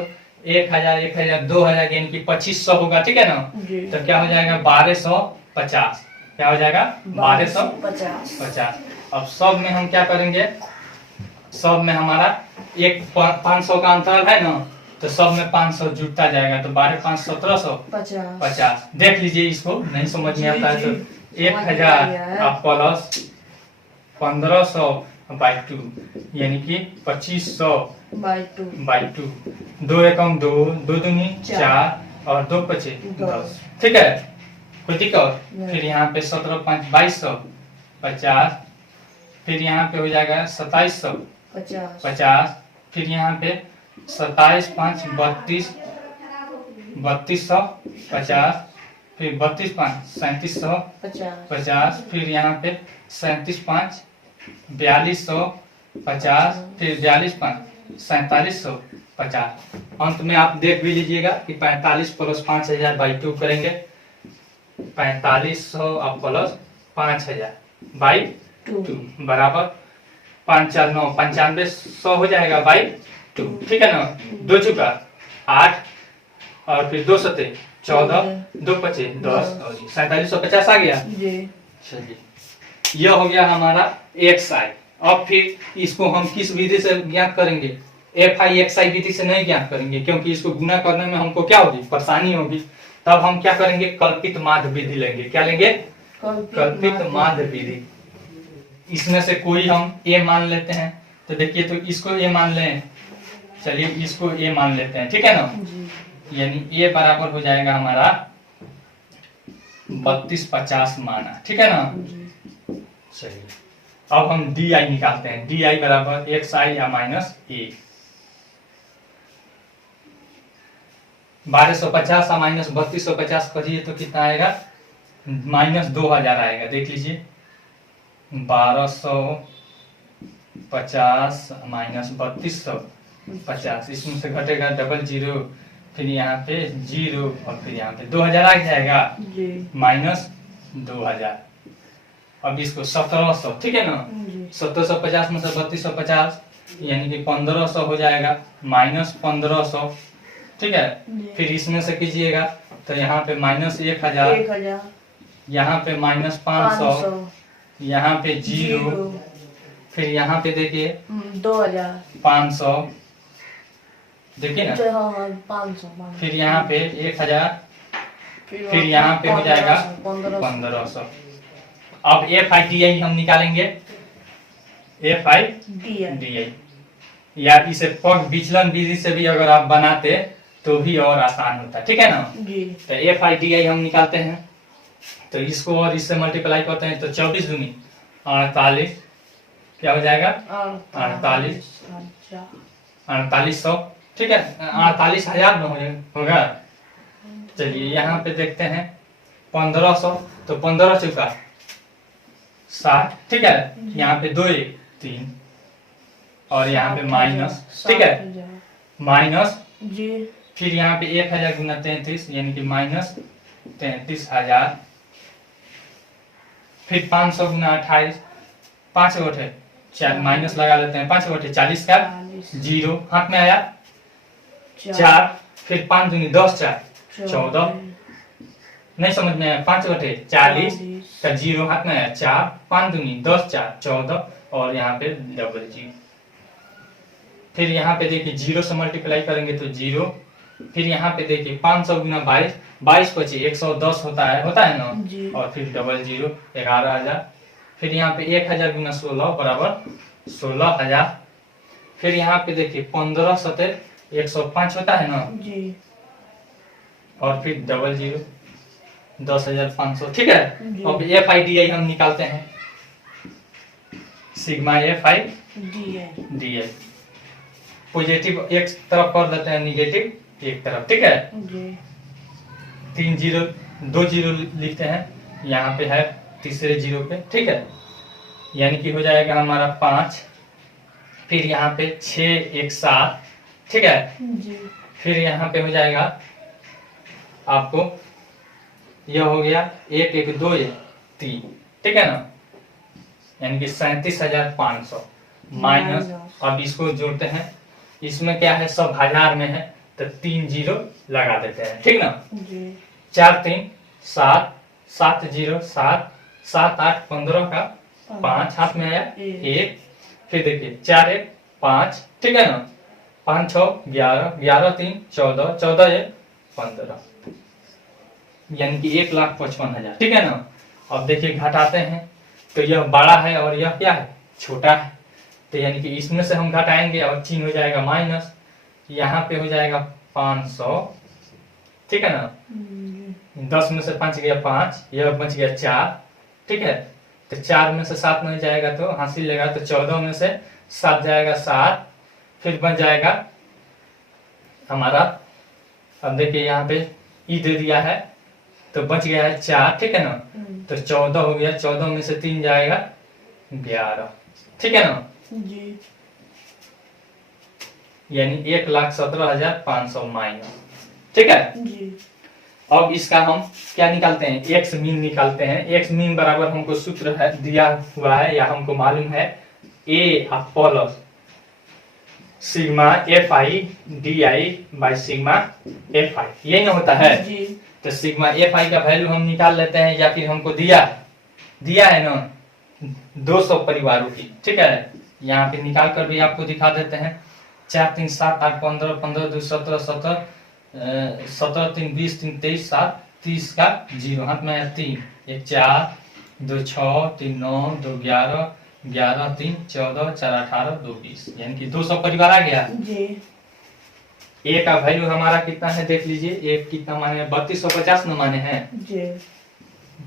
1000 1000 2000 यानी कि 2500 होगा, ठीक है ना। तो क्या हो जाएगा? 1250। क्या हो जाएगा? 1250। अब सब में हम क्या करेंगे? सब में हमारा एक 500 का अंतर है ना, तो सब में 500 जुड़ता जाएगा। तो 12 5 1750। देख लीजिए, इसको नहीं समझ में आता है तो 1000 प्लस 1500/2 यानी कि 2500 बाई टू बाई 2। 2 एकम 2, 2 दूनी 4 और 2 पचे 10। ठीक है, कोई दिक्कत? फिर यहाँ पे 17 5 2200 50। फिर यहाँ पे हो जाएगा 2700 50। फिर यहाँ पे 27 5 32 3200 50। फिर 32 5 3700 50। फिर यहाँ पे 37 5 4200 50। फिर 42 5 4750 अंत में आप देख भी लीजिएगा कि 45 प्लस 5000/2 करेंगे। 4500 और प्लस 5000/2 बराबर 5 4 9 9500 हो जाएगा बाई 2। ठीक है ना, 2 चुका 8 और फिर 2 सते 14 2 पचे 10 और 4750 आ गया। चलिए, यह हो गया हमारा xi। अब फिर इसको हम किस विधि से ज्ञात करेंगे? fi xi विधि से नहीं ज्ञात करेंगे, क्योंकि इसको गुना करने में हमको क्या होगी? परेशानी होगी। तब हम क्या करेंगे? कल्पित माध्य विधि लेंगे। क्या लेंगे? कल्पित माध्य विधि। इसमें से कोई हम a मान लेते हैं। तो देखिए, तो इसको a मान लें। चलिए, इसको a मान लेते हैं। ठीक है ना, यानी a बराबर हो जाएगा हमारा 3250 माना। ठीक है ना। चलिए, अब हम di निकालते हैं। di बराबर xi या माइनस a। 1250 और माइनस 3250 करिए तो कितना आएगा? माइनस 2000 आएगा। देख लीजिए, 1250 माइनस 3250, इसमें से घटेगा 00। फिर यहाँ पे 0 और फिर यहाँ पे 2000 आ जाएगा माइनस 2000। अब इसको 1700, ठीक है ना, 1750 में से 3250 यानी कि 1500 हो जाएगा माइनस 1500। ठीक है, फिर इसमें से कीजिएगा तो यहाँ पे माइनस 1000, यहाँ पे माइनस 500, यहाँ पे 0, फिर यहाँ पे देखिए 2500, देखिए ना, 500, फिर यहाँ पे 1000, फिर यहाँ पे हो जाएगा 1500। अब FI/DI हम निकालेंगे। FI/DI या इसे पग विचलन विधि से भी अगर आप बनाते तो भी और आसान होता। ठीक है ना। तो FI/DI हम निकालते हैं, तो इसको और इससे मल्टीप्लाई करते हैं तो 24 दूनी 48, क्या हो जाएगा? 4800। ठीक है, 48,000 में होगा। चलिए, यहाँ पे देखते हैं 1500, तो 15 चुका 60। ठीक है, यहाँ पे 2 1 3 और यहाँ पे माइनस। ठीक है, माइनस, फिर यहाँ पे 1000 गुना 33 यानी कि माइनस 33,000। फिर 500 गुना 28, 5 गोटे 4 माइनस लगा लेते हैं, 5 गोटे 40 का 0 हाथ में आया 4। फिर 5 दूनी 10 4 14, नहीं समझ में आया, 5 गोटे 40 का 0 हाथ में आया 4, 5 दूनी 10 4 14 और यहाँ पे 00। फिर यहाँ पे देखिए 0 से मल्टीप्लाई करेंगे तो 0। फिर यहाँ पे देखिए 500 गुना 22, 22 पचे 110 होता है ना, और फिर 00 11,000। फिर यहाँ पे 1000 गुना 16 बराबर 16,000। फिर यहाँ पे देखिए 15 सते 105 होता है ना, और फिर 00 10,500। ठीक है, अब FI/DI हम निकालते हैं। सिग्मा FI/DI पॉजिटिव एक तरफ कर देते हैं, निगेटिव एक तरफ। ठीक है, 3 0 2 0 लिखते हैं, यहाँ पे है तीसरे 0 पे। ठीक है, यानी कि हो जाएगा हमारा 5। फिर यहाँ पे 6 1 7। ठीक है, फिर यहाँ पे हो जाएगा आपको, यह हो गया 1 1 2 1 3। ठीक है ना, यानी कि 37,500 माइनस। अब इसको जोड़ते हैं, इसमें क्या है, सब हजार में है तो 3 0 लगा देते हैं। ठीक ना, 4 3 7 7 0 7 7 8 15 का 5 हाथ में आया 1। फिर देखिए 4 1 5। ठीक है ना, 5 6 11 11 3 14 14 1 15, यानी कि 1,55,000। ठीक है ना। अब देखिए घटाते हैं तो यह बड़ा है और यह क्या है, छोटा है। तो यानी कि इसमें से हम घटाएंगे और चिन्ह हो जाएगा माइनस, यहाँ पे हो जाएगा 500, ठीक है ना। 10 में से 5 गया 5, यह बच गया 4, ठीक है। तो 4 में से 7 नहीं जाएगा तो हासिल लेगा, तो 14 में से 7 जाएगा 7, फिर बन जाएगा हमारा, अब देखिए यहाँ पे ई दे दिया है तो बच गया है 4, ठीक है ना। तो 14 हो गया, 14 में से 3 जाएगा 11, ठीक है ना जी। यानी 1,17,500 माइनस, ठीक है जी। अब इसका हम क्या निकालते हैं, एक्स मीन निकालते हैं। एक्स मीन बराबर हमको सूत्र है दिया हुआ है या हमको मालूम है, A plus sigma F I D I by sigma F I, यही ना होता है जी। तो सिग्मा एफ आई का वैल्यू हम निकाल लेते हैं, या फिर हमको दिया है ना 200 परिवारों की, ठीक है। यहाँ पे निकाल कर भी आपको दिखा देते हैं। 4 3 7 8 15 15 2 17 17 17 3 20 3 23 7 30 का 0 हाथ में है 3, 1 4 2 6 3 9 2 11 11 3 14 4 18 2 20, यानी कि 200 परिवार आ गया। जी। ए का वैल्यू हमारा कितना है देख लीजिए, ए कितना माने 3250 न माने हैं जी।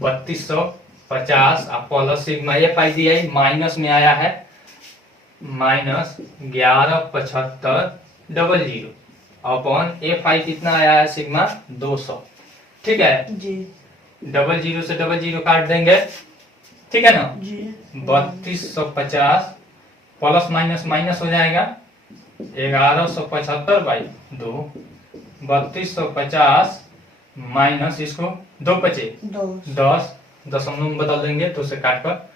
3250 plus sigma F I D I minus में आया है माइनस 117500 अपॉन एफ आई कितना आया है सिग्मा 200, ठीक है। जी। 00 से 00 काट देंगे, ठीक है ना। जी। 3250 प्लस माइनस माइनस हो जाएगा 1175 बाई 2, 3250 माइनस इसको 2 बचे 10, दशमलव में बदल देंगे, 2 से काट कर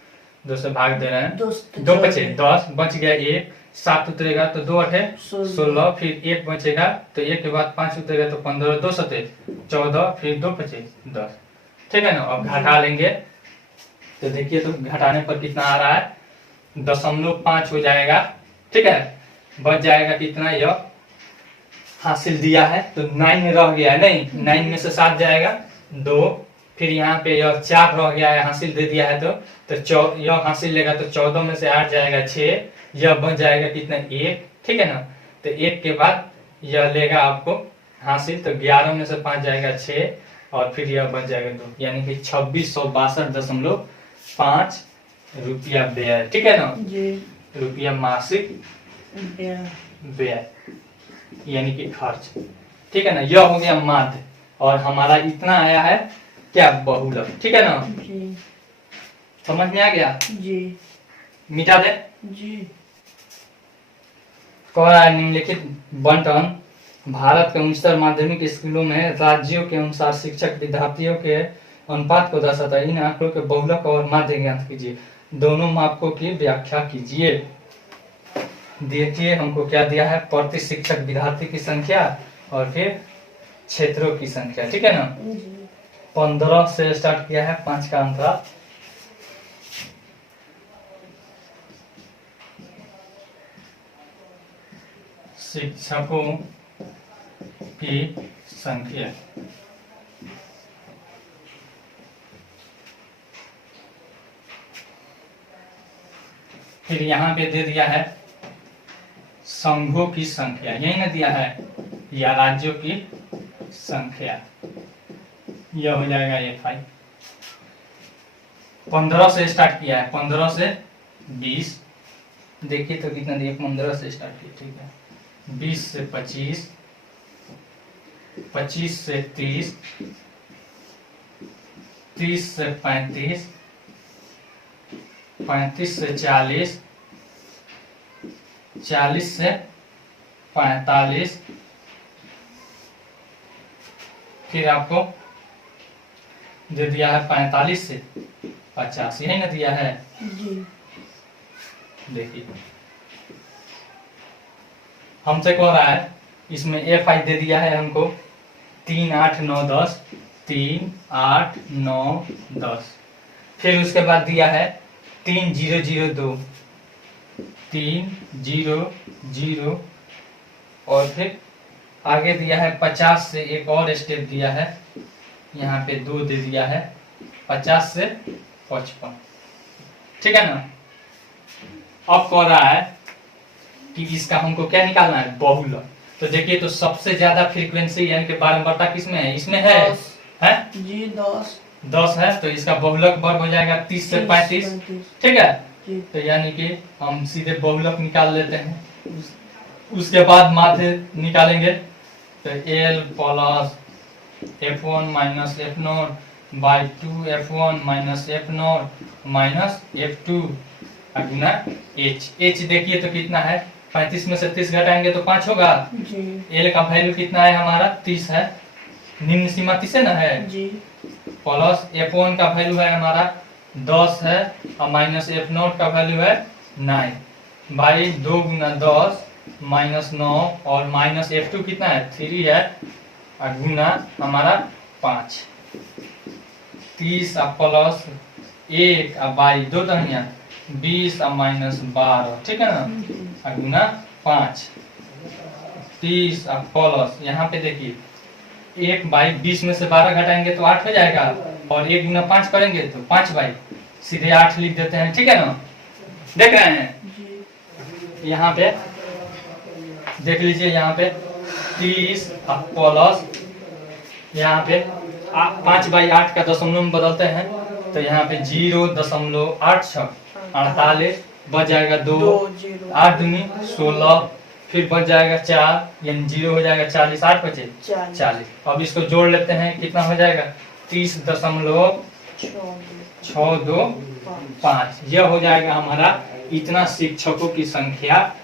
2 से भाग दे रहे हैं, 2 बचे 10, बच गया 1, 7 उतरेगा तो 2 8 16, फिर 1 बचेगा तो 1 के बाद 5 उतरेगा तो 15, 2 7 14, फिर 2 बचे 10, ठीक है ना। अब घटा लेंगे तो देखिए तो घटाने पर कितना आ रहा है 0.5 हो जाएगा, ठीक है। बच जाएगा कितना, यह हासिल दिया है तो 9 रह गया है, नहीं 9 में से 7 जाएगा 2, फिर यहाँ पे यह 4 रह गया है, हासिल दे दिया है तो यह हासिल लेगा तो 14 में से 8 जाएगा 6, यह बच जाएगा कितना 1, ठीक है ना। तो 1 के बाद यह लेगा आपको हासिल तो 11 में से 5 जाएगा 6 और फिर यह बच जाएगा 2, यानी कि 2662.5 रुपया व्यय, ठीक है ना जी। रुपया मासिक व्यय यानी कि खर्च, ठीक है ना। यह हो गया माध्य और हमारा इतना आया है क्या बहुलक, ठीक है ना। जी। समझ में आ गया, जी। मिटा दे। जी। कह रहा है निम्नलिखित बंटन भारत के उच्चतर माध्यमिक स्कूलों में राज्यों के अनुसार शिक्षक विद्यार्थियों के अनुपात को दर्शाता है। इन आंकड़ों के बहुलक और माध्य ज्ञात कीजिए, दोनों मापकों की व्याख्या कीजिए। देखिए हमको क्या दिया है, प्रति शिक्षक विद्यार्थी की संख्या और फिर क्षेत्रों की संख्या, ठीक है ना। 15 से स्टार्ट किया है, 5 का अंतराल, शिक्षकों की संख्या, फिर यहाँ पे दे दिया है संघों की संख्या, यही ना दिया है, या राज्यों की संख्या, यह हो जाएगा एफ आई। 15 से स्टार्ट किया है, 15 से 20, देखिए तो कितना दिया, 15 से स्टार्ट किया, ठीक है। 20 से 25, 25 से 30, 30 से 35, 35 से 40, 40 से 45, फिर आपको दे दिया है 45 से 50, यही ना दिया है। जी। देखिए हमसे कह रहा है, इसमें एफ आई दे दिया है हमको 3 8 9 10, 3 8 9 10, फिर उसके बाद दिया है 3 0 0 2, 3 0 0 और फिर आगे दिया है 50 से एक और स्टेप दिया है, यहाँ पे 2 दे दिया है 50 से 55, ठीक है ना। अब कह रहा है कि इसका हमको क्या निकालना है, बहुलक। तो देखिए तो सबसे ज्यादा फ्रीक्वेंसी यानी कि बारंबारता किसमें है, इसमें है 10 है जी 10 10 है, तो इसका बहुलक वर्ग हो जाएगा 30 से 35, ठीक है। जी तो यानी कि हम सीधे बहुलक निकाल लेते हैं, उसके बाद माध्य निकालेंगे। तो L plus F1 minus F0 by 2F1 minus F0 minus F2 Guna H। H देखिए तो कितना है, 35 में से 30 घटाएंगे तो 5 होगा। जी L का वैल्यू कितना है हमारा 30 है, निम्न सीमा 30 है ना है। जी प्लस F1 का वैल्यू है हमारा 10 है और माइनस F0 का वैल्यू है 9 बाई 2 गुना 10 माइनस 9 और माइनस F2 कितना है 3 है और गुना हमारा 5। 30 और प्लस 1 और बाई 2 दहिया 20 और माइनस 12, ठीक है ना, और गुना 5। 30 और प्लस यहाँ पे देखिए 1 बाई 20 में से 12 घटाएंगे तो 8 हो जाएगा और 1 गुना 5 करेंगे तो 5 बाई सीधे 8 लिख देते हैं, ठीक है ना। देख रहे हैं जी यहाँ पे, देख लीजिए यहाँ पे 30 प्लस यहाँ पे 5 बाई 8 का दशमलव में बदलते हैं तो यहाँ पे 0.86 48 बच जाएगा 2 8 दूनी 16 फिर बच जाएगा 4 यानी 0 हो जाएगा 40, 8 बचे 40। अब इसको जोड़ लेते हैं कितना हो जाएगा 30.625। यह हो जाएगा हमारा इतना शिक्षकों की संख्या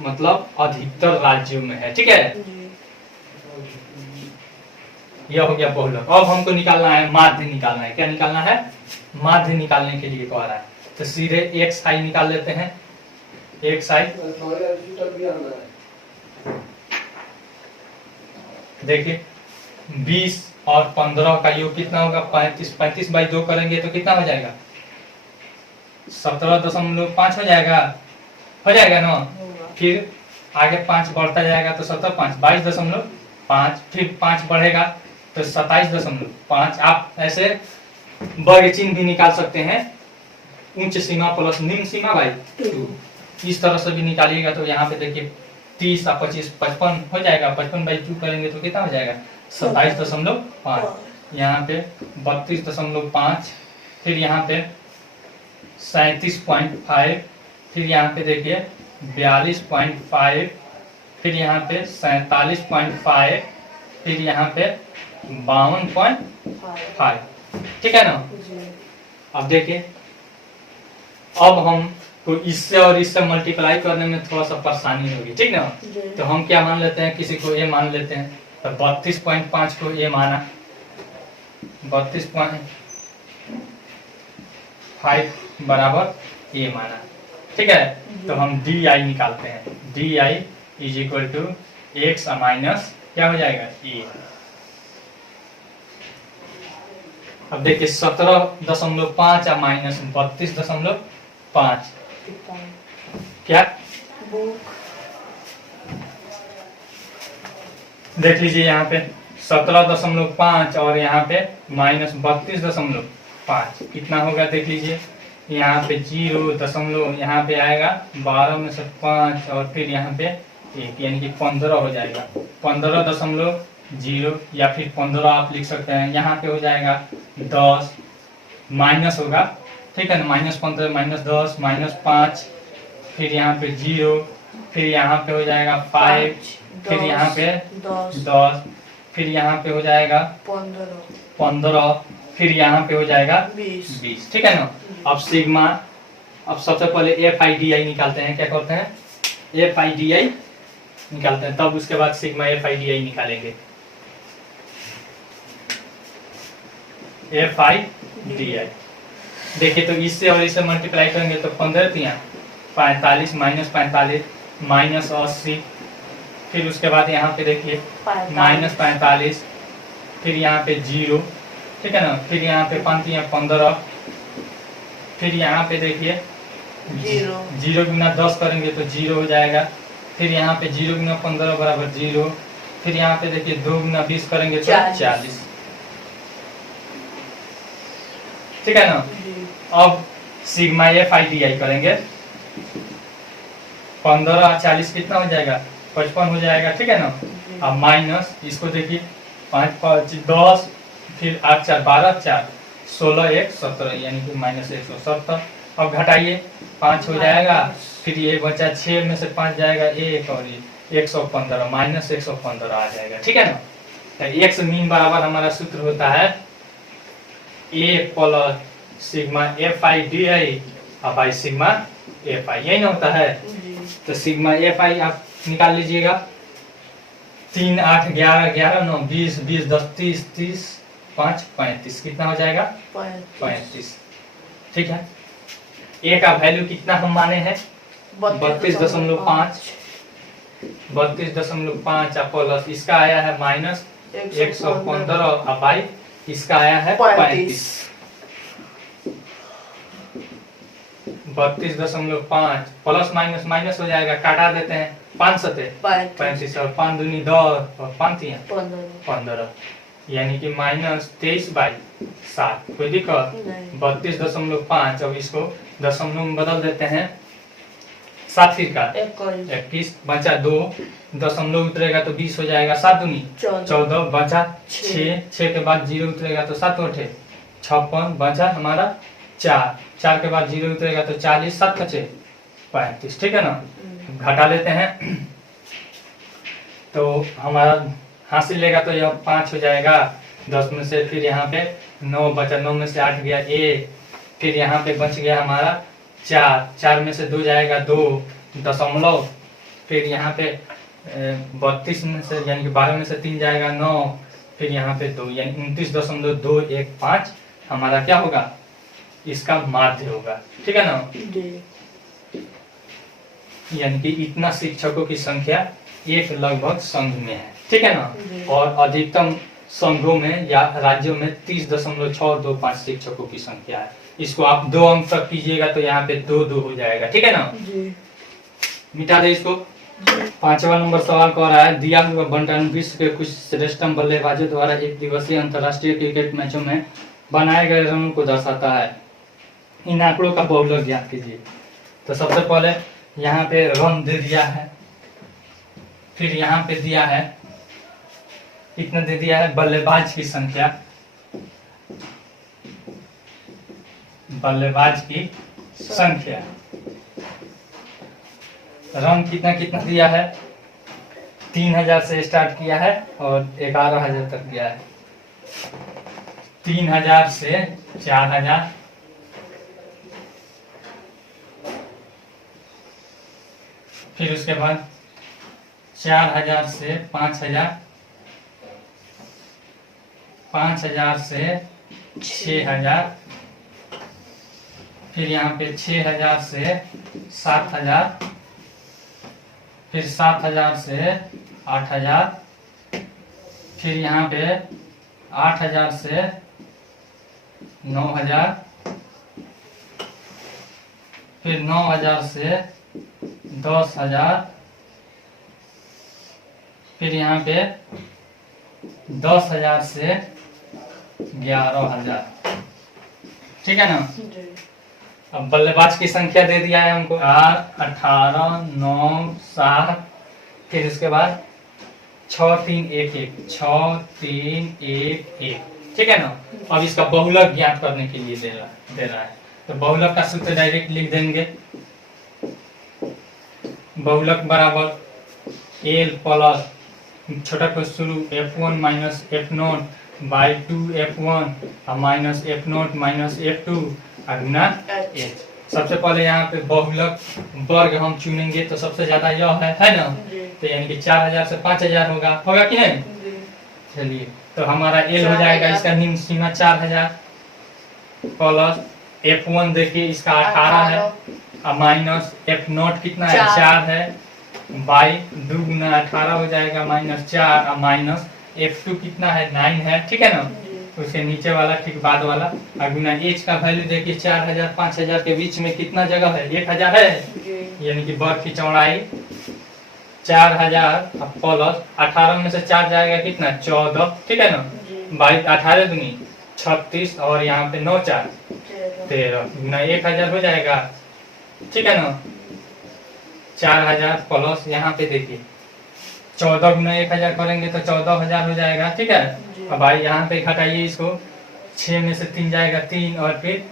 मतलब अधिकतर राज्यों में है, ठीक है। यह हो गया बहुलक। अब हमको निकालना है माध्य निकालना है। क्या निकालना है, माध्य निकालने के लिए कह रहा है तो सीधे एक्स आई निकाल लेते हैं। एक्स आई देखिए 20 और 15 का योग कितना होगा 35, 35 बाई 2 करेंगे तो कितना हो जाएगा 17.5 हो जाएगा ना। फिर आगे 5 बढ़ता जाएगा तो 17 5 22.5, फिर 5 बढ़ेगा तो 27.5। आप ऐसे वर्ग चिन्ह भी निकाल सकते हैं, उच्च सीमा प्लस निम्न सीमा बाई 2, इस तरह से भी निकालिएगा। तो यहाँ पे देखिए 30 और 25 55 हो जाएगा, 55 बाई 2 करेंगे तो कितना हो जाएगा 27.5। यहाँ पे 32.5, फिर यहाँ पे 37.5, फिर यहाँ पे देखिए 42.5, फिर यहाँ पे 47.5, फिर यहाँ पे 52.5, ठीक है ना। अब देखिए अब हम तो इससे और इससे मल्टीप्लाई करने में थोड़ा सा परेशानी होगी, ठीक ना। तो हम क्या मान लेते हैं, किसी को ए मान लेते हैं। तो 32.5 को ए माना, 32.5 बराबर ए माना, ठीक है। तो हम डी आई निकालते हैं। D I is equal to x minus क्या हो जाएगा ए। अब देखिए 17.5 और माइनस 32.5 क्या, देख लीजिए यहाँ पे 17.5 और यहाँ पे माइनस 32.5 कितना होगा, देख लीजिए यहाँ पे 0 यहाँ पे आएगा 12 में से 5 और फिर यहाँ पे 1 यानी कि 15 हो जाएगा। 15.0 या फिर 15 आप लिख सकते हैं। यहाँ पे हो जाएगा 10 माइनस होगा, ठीक है ना, -15 -10 -5, फिर यहाँ पे 0, फिर यहाँ पे हो जाएगा 5, फिर यहाँ पे 10, फिर यहाँ पे हो जाएगा 15, फिर यहाँ पे हो जाएगा 20, ठीक है ना। अब सिग्मा, अब सबसे पहले एफ आई डी आई निकालते हैं। क्या करते हैं, एफ आई डी आई निकालते हैं, तब उसके बाद sigma F I D I निकालेंगे। एफ आई डी आई देखिए तो इससे और इससे मल्टीप्लाई करेंगे तो 15 45 -45 -80, फिर उसके बाद यहाँ पे देखिए -45, फिर यहाँ पे 0, ठीक है ना, फिर यहाँ पे 15, फिर यहाँ पे देखिए 0 गुना 10 करेंगे तो 0 हो जाएगा, फिर यहाँ पे 0 गुना 15 बराबर 0, फिर यहाँ पे देखिए 2 गुना 20 करेंगे तो 40, ठीक है ना। अब सिग्मा एफ आई डी आई करेंगे। 15 और 40 कितना हो जाएगा? 55 हो जाएगा, ठीक है ना। अब माइनस इसको देखिए, 5 5 10, फिर 8 4 12, 4 16 1 17, यानी कि माइनस 170। अब घटाइए, 5 हो जाएगा, फिर ये बचा 6 में से 5 जाएगा 1 और ये 115, माइनस 115 आ जाएगा, ठीक है ना। तो एक्स मीन बराबर हमारा सूत्र होता है A plus sigma F I D I और बाई सिग्मा एफ आई, यही ना होता है। तो सिग्मा एफ आई आप निकाल लीजिएगा। 3 8 11 11 9 20 20 10 30 30 5 35, कितना हो जाएगा? 35, ठीक है। ए का वैल्यू कितना हम माने हैं? 32.5, 32.5 प्लस इसका आया है माइनस 115 और बाई इसका आया है 35। 32.5 प्लस माइनस माइनस हो जाएगा, काटा देते हैं, 5 सते 35 और 5 दूनी 10 और 5 15, यानी कि माइनस 23/7। कोई दिक्कत? 32.5, अब इसको दशमलव में बदल देते हैं, 7 फिर का 21, बचा 2, दशमलव उतरेगा तो 20 हो जाएगा, 7 दूनी 14, बचा 6 के बाद 0 उतरेगा तो 7 8 56, बचा हमारा 4 के बाद 0 उतरेगा तो 40, 7 5 35, ठीक है ना। घटा लेते हैं तो हमारा हासिल लेगा तो यह 5 हो जाएगा, 10 में से फिर यहाँ पे 9 बचा, 9 में से 8 गया 1, फिर यहाँ पे बच गया हमारा 4 में से 2 जाएगा 2 दशमलव, फिर यहाँ पे 32 में से यानी कि 12 में से 3 जाएगा 9, फिर यहाँ पे 2 यानी 29.215 हमारा क्या होगा? इसका माध्य होगा, ठीक है ना। यानी कि इतना शिक्षकों की संख्या एक लगभग संघ में है, ठीक है ना। और अधिकतम संघों में या राज्यों में 30.625 शिक्षकों की संख्या है। इसको आप 2 अंक तक कीजिएगा तो यहाँ पे 2 2 हो जाएगा, ठीक है ना। मिटा दे इसको। 5वां नंबर सवाल कह रहा है, दिया हुआ बंटन विश्व के कुछ श्रेष्ठतम बल्लेबाजों द्वारा एक दिवसीय अंतर्राष्ट्रीय क्रिकेट मैचों में बनाए गए रनों को दर्शाता है। इन आंकड़ों का बहुलक ज्ञात कीजिए। तो सबसे पहले यहाँ पे रन दे दिया है, फिर यहाँ पे दिया है कितना दे दिया है? बल्लेबाज की संख्या, बल्लेबाज की संख्या। रन कितना कितना दिया है? 3000 से स्टार्ट किया है और 11000 तक गया है। 3000 से 4000, फिर उसके बाद 4000 से 5000, 5000 से 6000, फिर यहाँ पे 6000 से 7000, फिर 7000 से 8000, फिर यहाँ पे 8000 से 9000, फिर 9000 से 10000, फिर यहाँ पे 10000 से 11000, ठीक है ना। अब बल्लेबाज की संख्या दे दिया है हमको 8 18 9 7, फिर इसके बाद 6 3 1 1 6 3 1 1, ठीक है ना। अब इसका बहुलक ज्ञात करने के लिए दे रहा है। तो बहुलक का सूत्र डायरेक्ट लिख देंगे, बहुलक बराबर एल प्लस छोटा को शुरू F1 minus F0 by 2F1 minus F0 minus F2 Guna H। सबसे पहले यहाँ पे बहुलक वर्ग हम चुनेंगे तो सबसे ज्यादा यह है ना। तो यानी कि 4000 से 5000 होगा कि नहीं? चलिए, तो हमारा एल हो जाएगा इसका निम्न सीमा 4000 प्लस F1 देखिए इसका 18 है माइनस F0 कितना है? 4 है, बाई 2 गुना 18 हो जाएगा माइनस 4 माइनस F2 कितना है? 9 है, ठीक है ना। उसके नीचे वाला ठीक बाद वाला गुना H का वैल्यू देखिए 4000 5000 के बीच में कितना जगह है? 1000 है, यानी कि वर्ग की चौड़ाई 4000 प्लस 18 में से 4 जाएगा कितना? 14, ठीक है ना। बाई 18 दूनी 36 और यहाँ पे 9 4 13 गुना 1000 हो जाएगा, ठीक है ना। 4000 प्लस यहाँ पे देखिए 14 गुना 1000 करेंगे तो 14000 हो जाएगा, ठीक है। अब भाई यहाँ पे घटाइए इसको, 6 में से 3 जाएगा 3 और फिर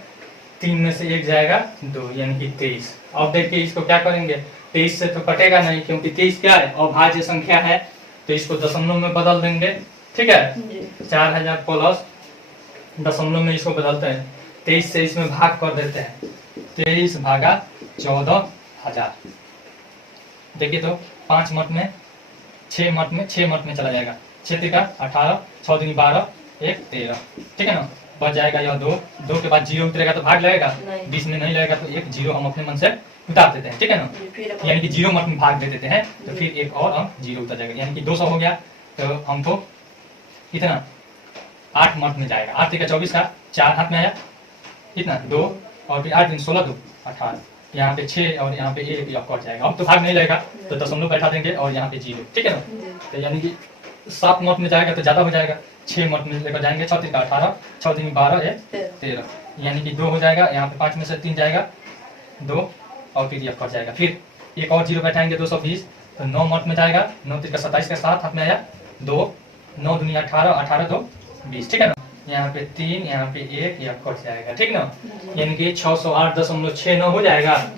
3 में से 1 जाएगा 2 यानी कि 23। अब देखिए इसको क्या करेंगे, 23 से तो कटेगा नहीं क्योंकि 23 क्या है, अभाज्य संख्या है, तो इसको दशमलव में बदल देंगे, ठीक है। 4000 प्लस दशमलव में इसको बदलते हैं, 23 से इसमें भाग कर देते हैं, 23 भागा 14000। देखिए तो 5 मत में 6 मत में चला जाएगा, 6 त्रिका 18, 6 दूनी 12, 1 13, ठीक है ना। बच जाएगा यह 2 के बाद 0 उतरेगा तो भाग लगेगा, 20 में नहीं लगेगा तो 1 0 हम अपने मन से उतार देते हैं, ठीक है ना। यानी कि 0 मत में भाग दे देते हैं तो फिर एक और अंक 0 उतर जाएगा, यानी कि 200 हो गया। तो हमको कितना 8 मत में जाएगा, 8 त्रिका 24 का 4 हाथ में आया, कितना 2 और फिर 8 16 2 18, यहाँ पे 6 और यहाँ पे 1 या कट जाएगा। अब तो भाग नहीं लगेगा तो दशमलव बैठा देंगे और यहाँ पे 0, ठीक है ना। तो यानी कि 7 मत में जाएगा तो ज्यादा हो जाएगा, 6 मत में लेकर जाएंगे, 6 त्रिका 18, 6 दूनी 12, 13, यानी कि 2 हो जाएगा। यहाँ पे 5 में से 3 जाएगा 2 और फिर यह कट जाएगा, फिर एक और 0 बैठाएंगे 220, तो 9 मत में जाएगा, 9 त्रिका 27 का 7 हाथ में आया, 2 9 दूनी 18, 18 2 20, ठीक है ना। यहाँ पे 3, यहाँ पे 1, यह कट जाएगा, ठीक ना। यानी कि 608.69 हो जाएगा,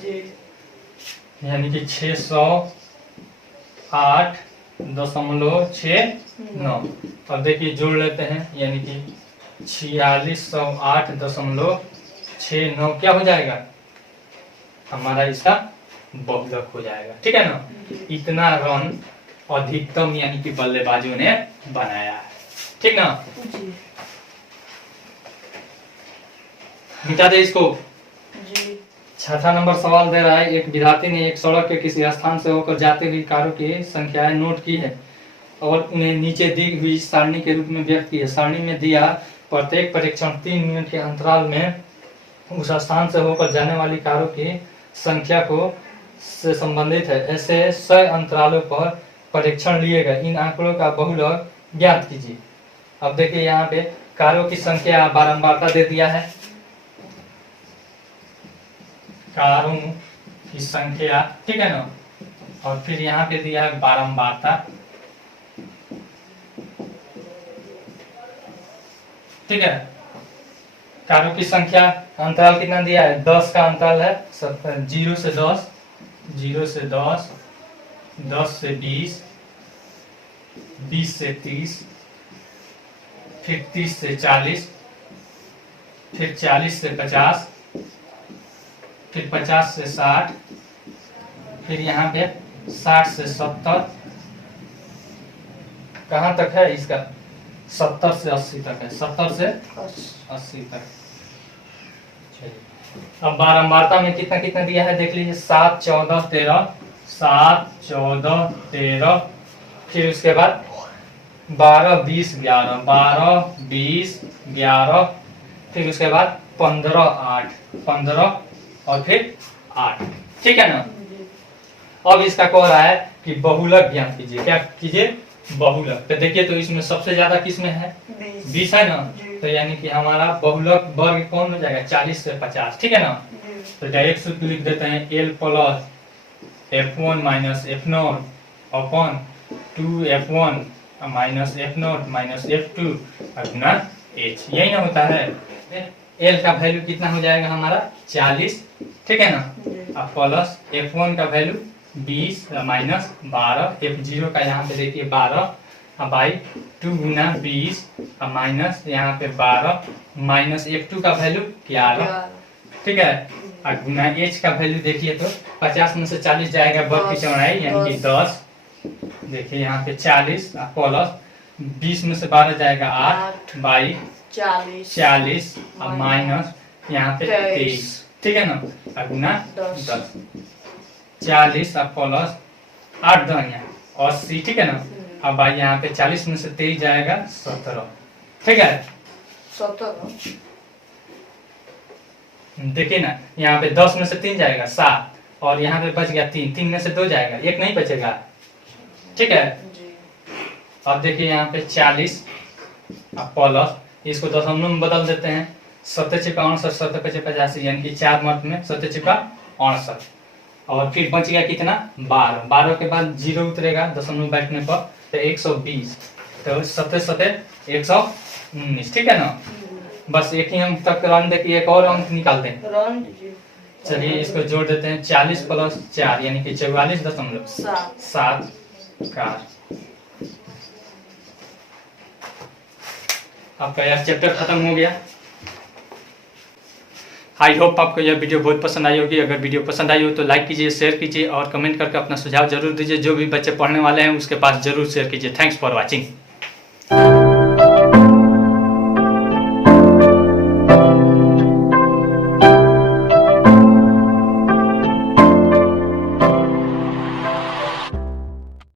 यानी कि 608.69। अब देखिए जोड़ लेते हैं, यानी कि 4608.69 क्या हो जाएगा हमारा, इसका बहुलक हो जाएगा, ठीक है ना। इतना रन अधिकतम यानी कि बल्लेबाजों ने बनाया है, ठीक ना। मिटा दे इसको। छठा नंबर सवाल दे रहा है, एक विद्यार्थी ने एक सड़क के किसी स्थान से होकर जाते हुए कारों की संख्याएं नोट की है और उन्हें नीचे दी हुई सारणी के रूप में व्यक्त की है। सारणी में दिया प्रत्येक परीक्षण 3 मिनट के अंतराल में उस स्थान से होकर जाने वाली कारों की संख्या को से संबंधित है। ऐसे 100 अंतरालों पर परीक्षण लिए गए, इन आंकड़ों का बहुलक ज्ञात कीजिए। अब देखिए यहाँ पे कारों की संख्या बारंबारता दे दिया है, कारों की संख्या, ठीक है ना। और फिर यहाँ पे दिया है बारंबारता, ठीक है। कारों की संख्या अंतराल कितना दिया है, 10 का अंतराल है, 0 से 10, 0 से 10, 10 से 20, 20 से 30, फिर 30 से 40, फिर 40 से 50, फिर 50 से 60, फिर यहाँ पे 60 से 70, कहाँ तक है इसका, 70 से 80 तक है, 70 से 80 तक। अब बारंबारता में कितना कितना दिया है देख लीजिए, 7 14 13, 7 14 13, फिर उसके बाद 12 20 11, 12 20 11, फिर उसके बाद 15 8, 15 और फिर 8, ठीक है ना। अब इसका कह रहा है कि बहुलक ज्ञात कीजिए, क्या कीजिए, बहुलक। तो देखिए तो इसमें सबसे ज्यादा किस में है, 20 है ना, तो यानी कि हमारा बहुलक वर्ग कौन हो जाएगा, 40 से 50, ठीक है ना। तो डायरेक्ट सूत्र लिख देते हैं, L plus F1 minus F0 upon 2F1 minus F0 minus F2 गुना H, यही ना होता है। L का वैल्यू कितना हो जाएगा हमारा 40, ठीक है ना, अब प्लस F1 का वैल्यू 20 माइनस 12, F0 का यहाँ पे देखिए 12 बाई 2 गुना 20 माइनस यहाँ पे 12 माइनस F2 का वैल्यू 11, ठीक है। और गुना H का वैल्यू देखिए तो 50 में से 40 जाएगा वर्ग की चौड़ाई यानी कि 10, देखिए यहाँ पे 40 प्लस 20 में से 12 जाएगा 8 बाई 40 और माइनस यहाँ पे 23, ठीक है ना, और गुना 10, 40 और प्लस 8 दनिया 80, ठीक है ना। अब भाई यहाँ पे 40 में से 23 जाएगा 17, ठीक है। 17 देखिए ना, यहाँ पे 10 में से 3 जाएगा 7 और यहाँ पे बच गया 3, 3 में से 2 जाएगा, 1 नहीं बचेगा, ठीक है। अब देखिए यहाँ पे 40 प्लस, इसको दशमलव में बदल देते हैं, 7 छिपा 69, 7 पचे 85, यानी कि 4 मत में 7 छिपा 68। और फिर बच गया कितना 12, 12 के बाद 0 उतरेगा दशमलव बैठने पर तो 120, तो 7 7 119, ठीक है ना। बस एक ही अंक तक रन देखिए, एक और अंक निकालते हैं। रन दीजिए। चलिए इसको जोड़ देते हैं, 40 + 4 यानी कि 44.7 कार। आपका यह चैप्टर खत्म हो गया। आई होप आपको यह वीडियो बहुत पसंद आई होगी। अगर वीडियो पसंद आई हो तो लाइक कीजिए, शेयर कीजिए और कमेंट करके अपना सुझाव जरूर दीजिए। जो भी बच्चे पढ़ने वाले हैं उसके पास जरूर शेयर कीजिए। Thanks for watching.